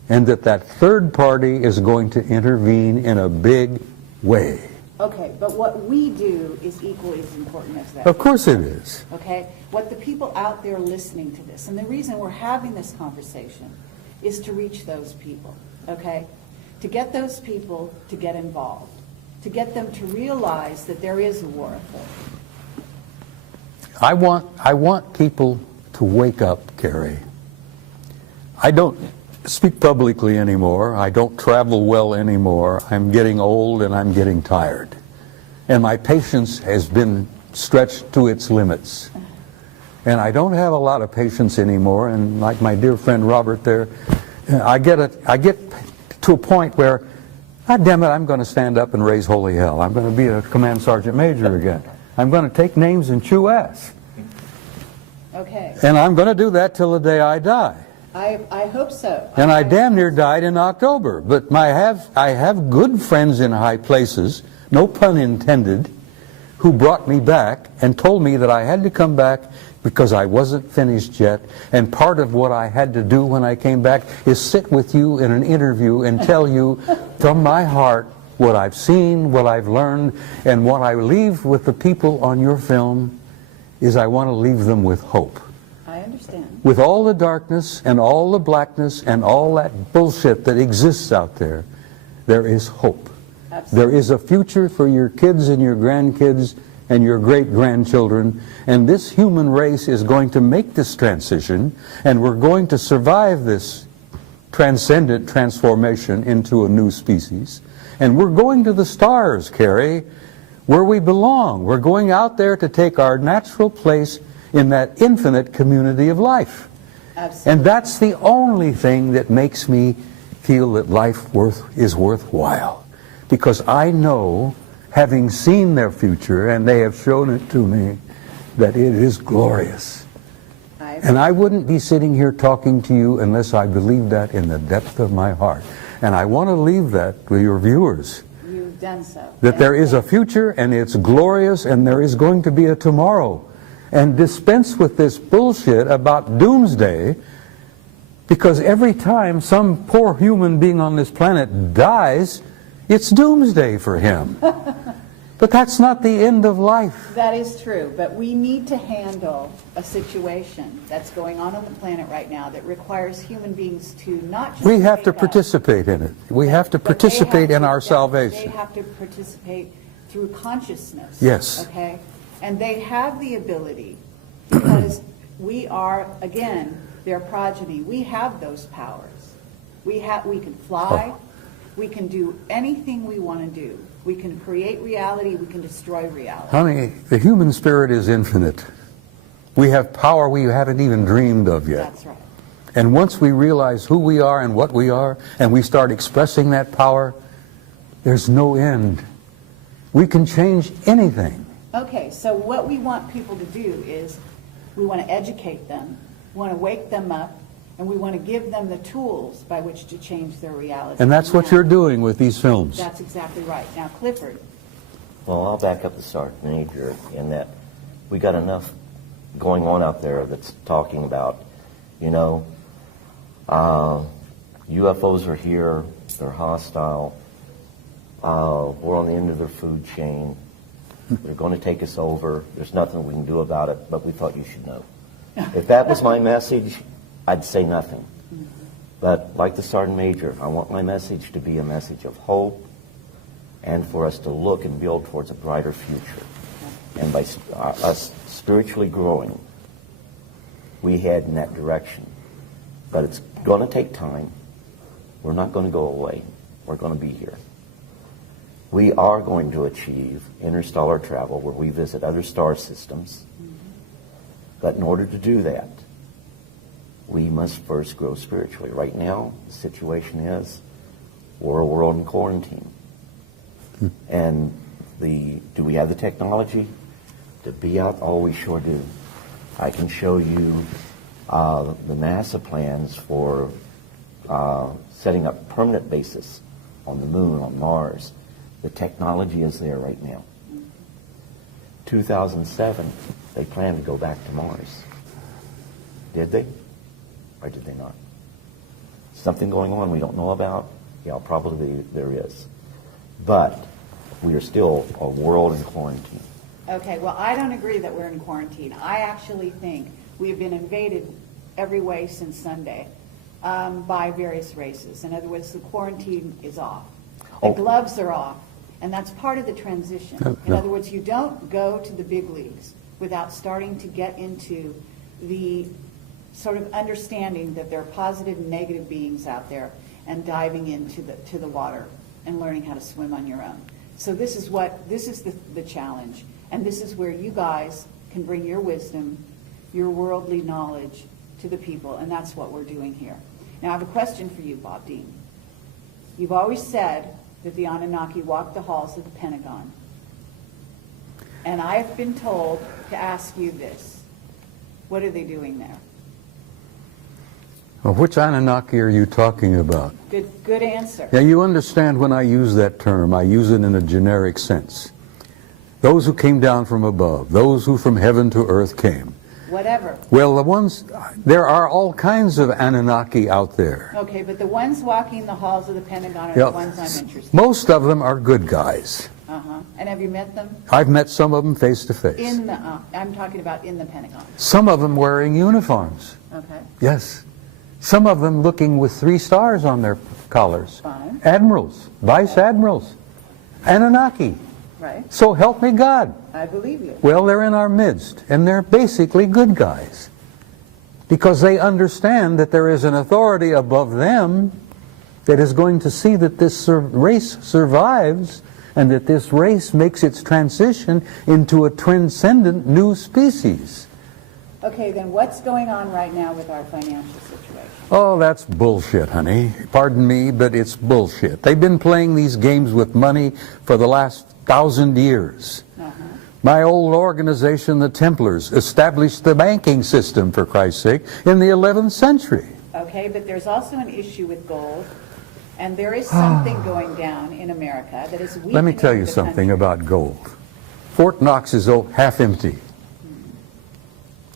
and that third party is going to intervene in a big way. Okay, but what we do is equally as important as that. Of course it is. Okay? What the people out there listening to this, and the reason we're having this conversation is to reach those people, okay? To get those people to get involved, to get them to realize that there is a war afoot. I want people to wake up, Carrie. I don't speak publicly anymore. I don't travel well anymore. I'm getting old and I'm getting tired. And my patience has been stretched to its limits. And I don't have a lot of patience anymore. And like my dear friend Robert there, I get to a point where, God damn it, I'm going to stand up and raise holy hell. I'm going to be a command sergeant major again. I'm going to take names and chew ass. Okay. And I'm going to do that till the day I die. I hope so. And I damn near died in October. But I have good friends in high places, no pun intended, who brought me back and told me that I had to come back because I wasn't finished yet. And part of what I had to do when I came back is sit with you in an interview and tell you from my heart what I've seen, what I've learned, and what I leave with the people on your film is I want to leave them with hope. I understand. With all the darkness and all the blackness and all that bullshit that exists out there, there is hope. Absolutely. There is a future for your kids and your grandkids and your great-grandchildren, and this human race is going to make this transition, and we're going to survive this transcendent transformation into a new species. And we're going to the stars, Carrie, where we belong. We're going out there to take our natural place in that infinite community of life. Absolutely. And that's the only thing that makes me feel that life is worthwhile. Because I know, having seen their future, and they have shown it to me, that it is glorious. And I wouldn't be sitting here talking to you unless I believed that in the depth of my heart. And I want to leave that with your viewers. You've done so. That there is a future, and it's glorious, and there is going to be a tomorrow. And dispense with this bullshit about doomsday, because every time some poor human being on this planet dies, it's doomsday for him. But that's not the end of life. That is true, but we need to handle a situation that's going on the planet right now that requires human beings to not just We have to wake up, participate in it. We have to but they participate have in to- our They salvation. have to participate through consciousness. Yes. Okay? And they have the ability, because we are, again, their progeny. We have those powers. We can fly. We can do anything we want to do. We can create reality. We can destroy reality. Honey, the human spirit is infinite. We have power we haven't even dreamed of yet. That's right. And once we realize who we are and what we are, and we start expressing that power, there's no end. We can change anything. Okay, so what we want people to do is we want to educate them, we want to wake them up, and we want to give them the tools by which to change their reality. And that's what Now, you're doing with these films. That's exactly right. Now, Clifford, Well, I'll back up the Sergeant Major in that we got enough going on out there that's talking about, UFOs are here, they're hostile, we're on the end of their food chain. They're going to take us over. There's nothing we can do about it, but we thought you should know. If that was my message, I'd say nothing. But like the Sergeant Major, I want my message to be a message of hope and for us to look and build towards a brighter future. And by us spiritually growing, we head in that direction. But it's going to take time. We're not going to go away. We're going to be here. We are going to achieve interstellar travel where we visit other star systems. But in order to do that, we must first grow spiritually. Right now, the situation is we're a world in quarantine. And do we have the technology to be out? Oh, we sure do. I can show you the NASA plans for setting up permanent bases on the moon, on Mars. The technology is there right now. 2007, they planned to go back to Mars. Did they? Or did they not? Something going on we don't know about? Yeah, probably there is. But we are still a world in quarantine. Okay, well, I don't agree that we're in quarantine. I actually think we have been invaded every way since Sunday by various races. In other words, the quarantine is off. The gloves are off, and that's part of the transition. In other words, you don't go to the big leagues without starting to get into the sort of understanding that there are positive and negative beings out there and diving into the water and learning how to swim on your own. So this is the challenge. And this is where you guys can bring your wisdom, your worldly knowledge to the people, and that's what we're doing here. Now, I have a question for you, Bob Dean. You've always said that the Anunnaki walk the halls of the Pentagon. And I've been told to ask you this. What are they doing there? Well, which Anunnaki are you talking about? Good answer. Yeah, you understand when I use that term, I use it in a generic sense. Those who came down from above, those who from heaven to earth came. Whatever. Well, there are all kinds of Anunnaki out there. Okay, but the ones walking the halls of the Pentagon are the ones I'm interested in. Most of them are good guys. And have you met them? I've met some of them face to face. I'm talking about in the Pentagon. Some of them wearing uniforms. Okay. Yes. Some of them looking with 3 stars on their collars. Fine. Admirals, vice admirals, Anunnaki. Right. So help me God. I believe you. Well, they're in our midst, and they're basically good guys. Because they understand that there is an authority above them that is going to see that this race survives and that this race makes its transition into a transcendent new species. Okay, then what's going on right now with our financial situation? Oh, that's bullshit, honey. Pardon me, but it's bullshit. They've been playing these games with money for the last 1,000 years. My old organization, the Templars, established the banking system, for Christ's sake, in the 11th century. Okay, but there's also an issue with gold, and there is something going down in America that is weakening. Let me tell you something about gold. Fort Knox is half empty.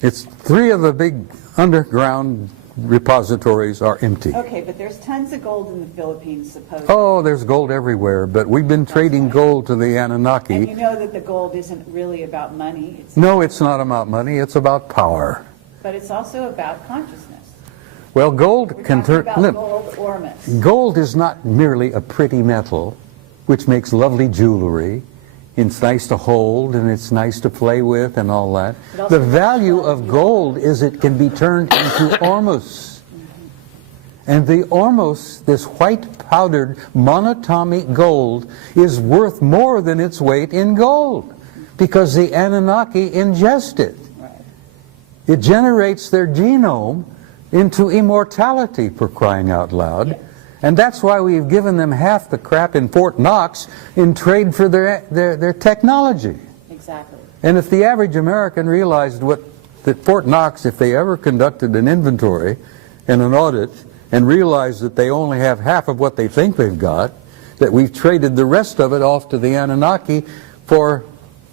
It's 3 of the big underground repositories are empty. Okay, but there's tons of gold in the Philippines, supposedly. Oh, there's gold everywhere, but we've been trading gold to the Anunnaki. And you know that the gold isn't really about money. No, it's not about money, it's about power. But it's also about consciousness. Well, gold can turn... Gold or miss. Gold is not merely a pretty metal, which makes lovely jewelry. It's nice to hold and it's nice to play with and all that. The value of gold is it can be turned into ormus. And the ormus, this white powdered monatomic gold, is worth more than its weight in gold because the Anunnaki ingest it. It generates their genome into immortality, for crying out loud. And that's why we've given them half the crap in Fort Knox in trade for their technology. Exactly. And if the average American realized that Fort Knox, if they ever conducted an inventory and an audit and realized that they only have half of what they think they've got, that we've traded the rest of it off to the Anunnaki for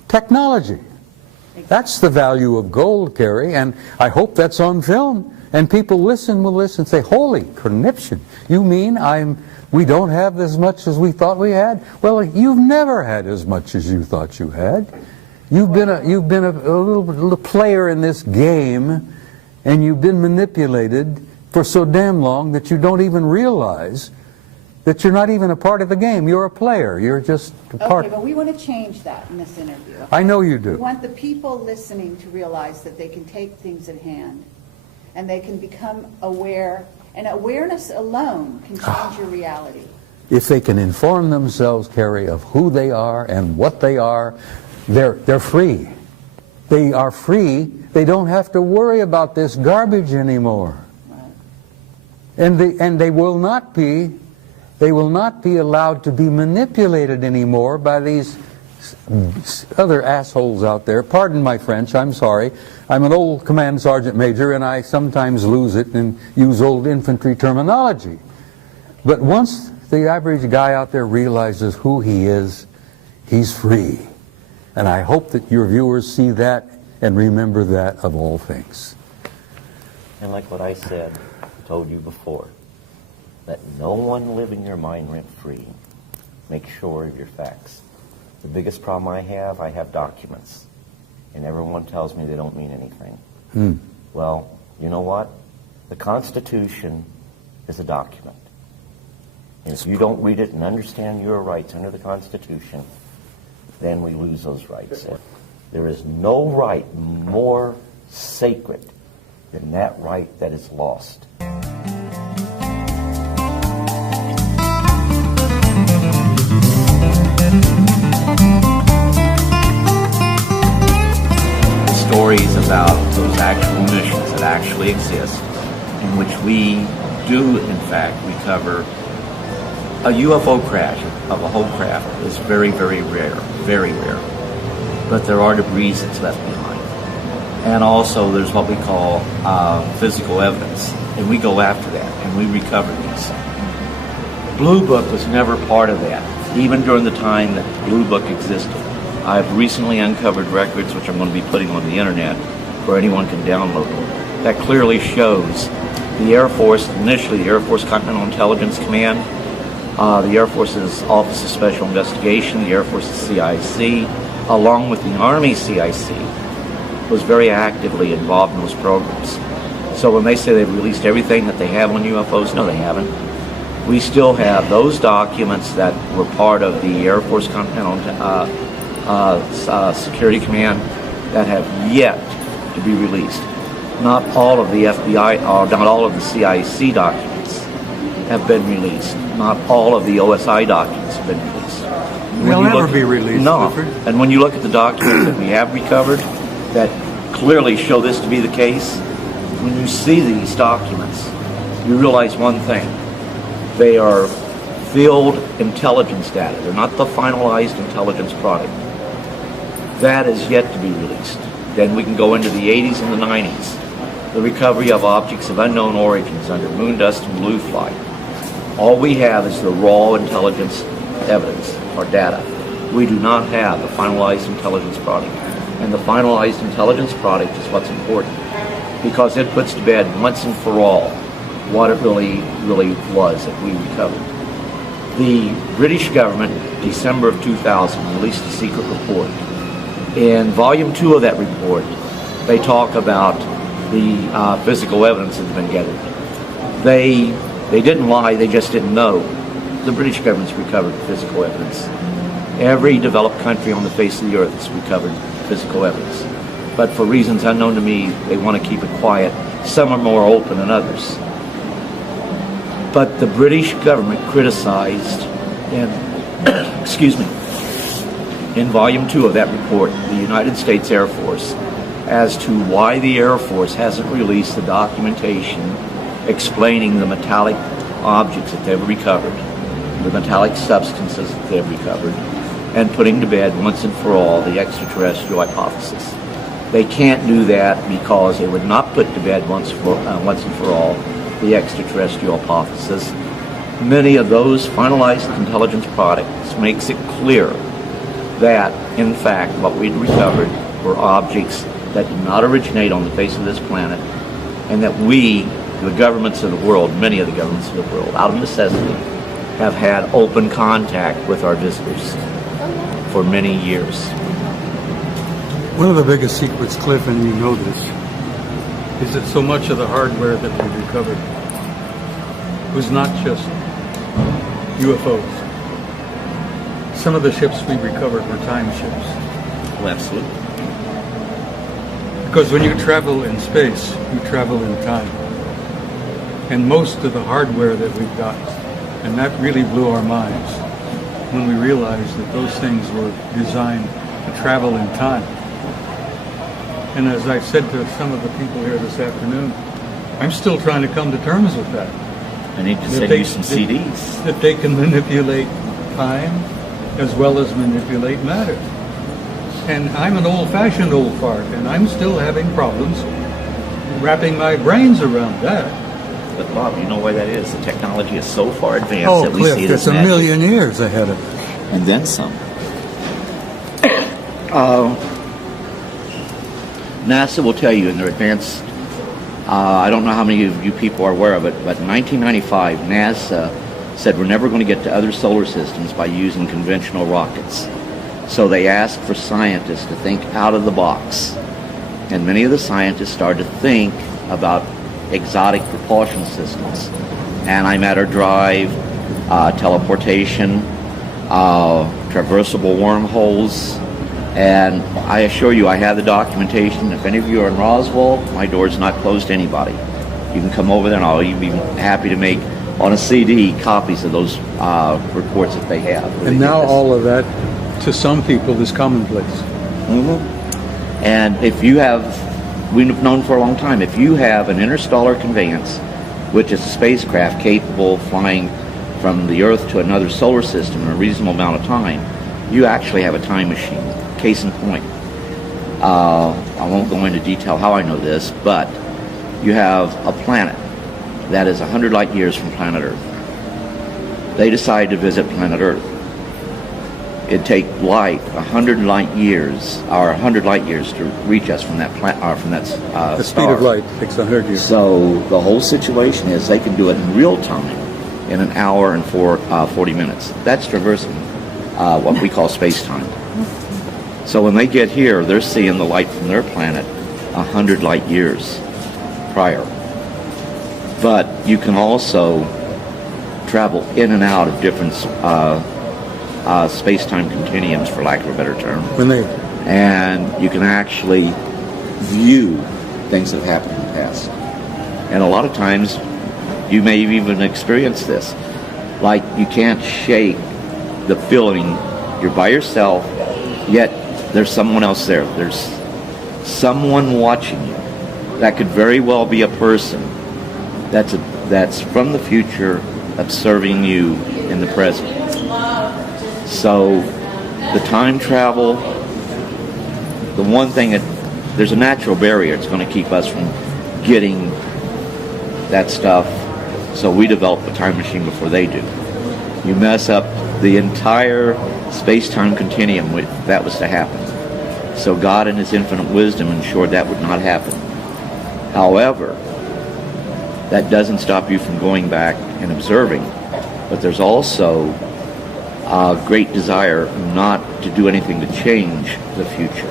technology. Exactly. That's the value of gold, Carrie, and I hope that's on film. And people will listen, say, holy conniption, you mean we don't have as much as we thought we had? Well, you've never had as much as you thought you had. You've been a little player in this game, and you've been manipulated for so damn long that you don't even realize that you're not even a part of the game. You're a player. You're just a part. Okay, but we want to change that in this interview. Okay? I know you do. We want the people listening to realize that they can take things in hand and they can become aware, and awareness alone can change your reality. If they can inform themselves, Carrie, of who they are and what they are, they're free. They are free. They don't have to worry about this garbage anymore. And they will not be allowed to be manipulated anymore by these other assholes out there. Pardon my French, I'm sorry. I'm an old command sergeant major, and I sometimes lose it and use old infantry terminology. But once the average guy out there realizes who he is, he's free. And I hope that your viewers see that and remember that of all things. And like what I said, told you before, let no one live in your mind rent-free. Make sure of your facts. The biggest problem I have documents. And everyone tells me they don't mean anything. Well, you know what? The Constitution is a document. And if you don't read it and understand your rights under the Constitution, then we lose those rights. There is no right more sacred than that right that is lost. Stories about those actual missions that actually exist, in which we do, in fact, recover a UFO crash of a whole craft is very, very rare, very rare. But there are debris that's left behind. And also there's what we call physical evidence, and we go after that, and we recover these. Blue Book was never part of that, even during the time that Blue Book existed. I've recently uncovered records, which I'm going to be putting on the internet, where anyone can download them, that clearly shows the Air Force, initially the Air Force Continental Intelligence Command, the Air Force's Office of Special Investigation, the Air Force's CIC, along with the Army CIC, was very actively involved in those programs. So when they say they've released everything that they have on UFOs, no, they haven't. We still have those documents that were part of the Air Force Continental Security Command that have yet to be released. Not all of the FBI, or not all of the CIC documents have been released. Not all of the OSI documents have been released. They'll never be released. No. Clifford. And when you look at the documents that we have recovered that clearly show this to be the case, when you see these documents, you realize one thing. They are field intelligence data. They're not the finalized intelligence product. That is yet to be released. Then we can go into the 80s and the 90s. The recovery of objects of unknown origins under moon dust and blue flight. All we have is the raw intelligence evidence or data. We do not have the finalized intelligence product. And the finalized intelligence product is what's important, because it puts to bed once and for all what it really was that we recovered. The British government, December of 2000, released a secret report. In volume 2 of that report, they talk about the physical evidence that's been gathered. They didn't lie, they just didn't know. The British government's recovered physical evidence. Every developed country on the face of the earth has recovered physical evidence. But for reasons unknown to me, they want to keep it quiet. Some are more open than others. But the British government criticized, excuse me, in volume 2 of that report, the United States Air Force, as to why the Air Force hasn't released the documentation explaining the metallic objects that they've recovered, the metallic substances that they've recovered, and putting to bed once and for all the extraterrestrial hypothesis. They can't do that because they would not put to bed once and for all the extraterrestrial hypothesis. Many of those finalized intelligence products makes it clear that, in fact, what we'd recovered were objects that did not originate on the face of this planet and that we, the governments of the world, many of the governments of the world, out of necessity, have had open contact with our visitors for many years. One of the biggest secrets, Cliff, and you know this, is that so much of the hardware that we recovered was not just UFOs. Some of the ships we recovered were time ships. Well, absolutely. Because when you travel in space, you travel in time. And most of the hardware that we've got, and that really blew our minds when we realized that those things were designed to travel in time. And as I said to some of the people here this afternoon, I'm still trying to come to terms with that. I need to send you some CDs. That they can manipulate time as well as manipulate matter. And I'm an old-fashioned old fart, and I'm still having problems wrapping my brains around that. But Bob, you know why that is? The technology is so far advanced that we Cliff, see it as it's a magic. million years ahead of it. And then some. NASA will tell you in their advanced, I don't know how many of you people are aware of it, but in 1995, NASA said we're never going to get to other solar systems by using conventional rockets. So they asked for scientists to think out of the box. And many of the scientists started to think about exotic propulsion systems, antimatter drive, teleportation, traversable wormholes, and I assure you I have the documentation. If any of you are in Roswell, my door's not closed to anybody. You can come over there and I'll be happy to make on a CD copies of those reports that they have. And now all of that, to some people, is commonplace. Mm-hmm. And if you have, we've known for a long time, if you have an interstellar conveyance, which is a spacecraft capable of flying from the Earth to another solar system in a reasonable amount of time, you actually have a time machine. Case in point. I won't go into detail how I know this, but you have a planet that is 100 light years from planet Earth. They decide to visit planet Earth. It'd take light 100 light years, or 100 light years to reach us from that The speed star. of light takes 100 years. So the whole situation is they can do it in real time in an hour and 40 minutes. That's traversing what we call space-time. So when they get here, they're seeing the light from their planet 100 light years prior. But you can also travel in and out of different space-time continuums, for lack of a better term. And you can actually view things that have happened in the past. And a lot of times, you may even experience this. Like, you can't shake the feeling you're by yourself, yet there's someone else there. There's someone watching you. That could very well be a person that's from the future observing you in the present. So the time travel, the one thing there's a natural barrier. It's going to keep us from getting that stuff. So we develop a time machine before they do. You mess up the entire space-time continuum if that was to happen. So God in His infinite wisdom ensured that would not happen. However, that doesn't stop you from going back and observing. But there's also a great desire not to do anything to change the future.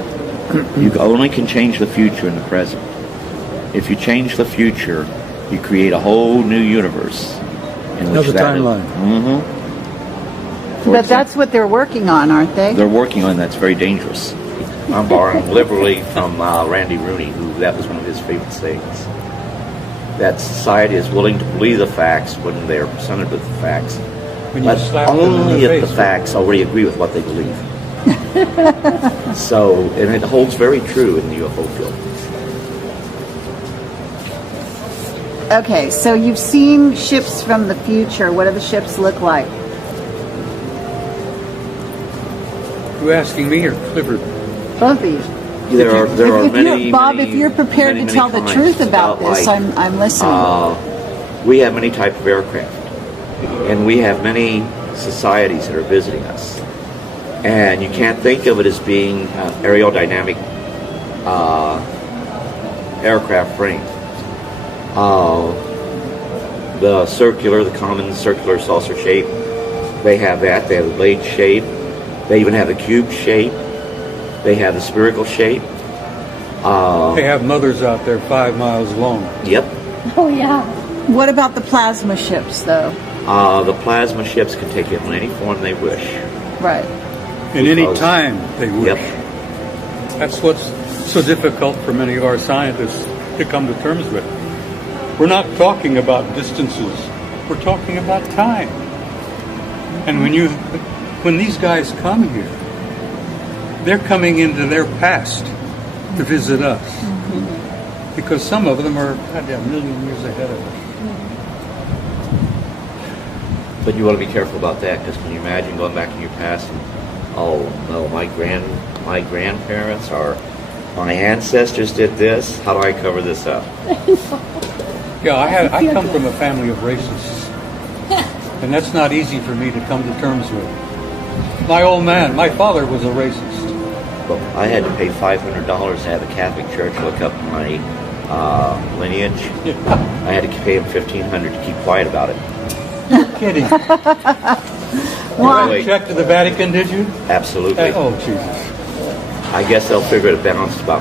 You only can change the future in the present. If you change the future, you create a whole new universe. Another timeline. But that's what they're working on, aren't they? They're working on that's very dangerous. I'm borrowing liberally from Randy Rooney, who that was one of his favorite sayings. That society is willing to believe the facts when they're presented with the facts, but only if the facts already agree with what they believe. So, and it holds very true in the UFO field. Okay, so you've seen ships from the future. What do the ships look like? You asking me or Clifford? Both of you. There are many, Bob, many, if you're prepared many, to tell the many truth kinds about this, like, I'm listening. we have many types of aircraft, and we have many societies that are visiting us. And you can't think of it as being aerodynamic aircraft frame. The circular, the common circular saucer shape, they have that. They have the blade shape. They even have the cube shape. They have the spherical shape. They have mothers out there 5 miles long. Yep. Oh, yeah. What about the plasma ships, though? The plasma ships can take it in any form they wish. Right. In any Because- time they wish. Yep. That's what's so difficult for many of our scientists to come to terms with. We're not talking about distances. We're talking about time. And when these guys come here, they're coming into their past to visit us. Because some of them are a million years ahead of us. But you want to be careful about that, because can you imagine going back in your past and, oh no, my grandparents or my ancestors did this. How do I cover this up? Yeah, I come from a family of racists. And that's not easy for me to come to terms with. My old man, my father was a racist. Well, I had to pay $500 to have the Catholic Church look up my lineage. I had to pay them $1,500 to keep quiet about it. Kidding. Well, Wait. Check to the Vatican, did you? Absolutely. Oh, Jesus. I guess they'll figure it balanced about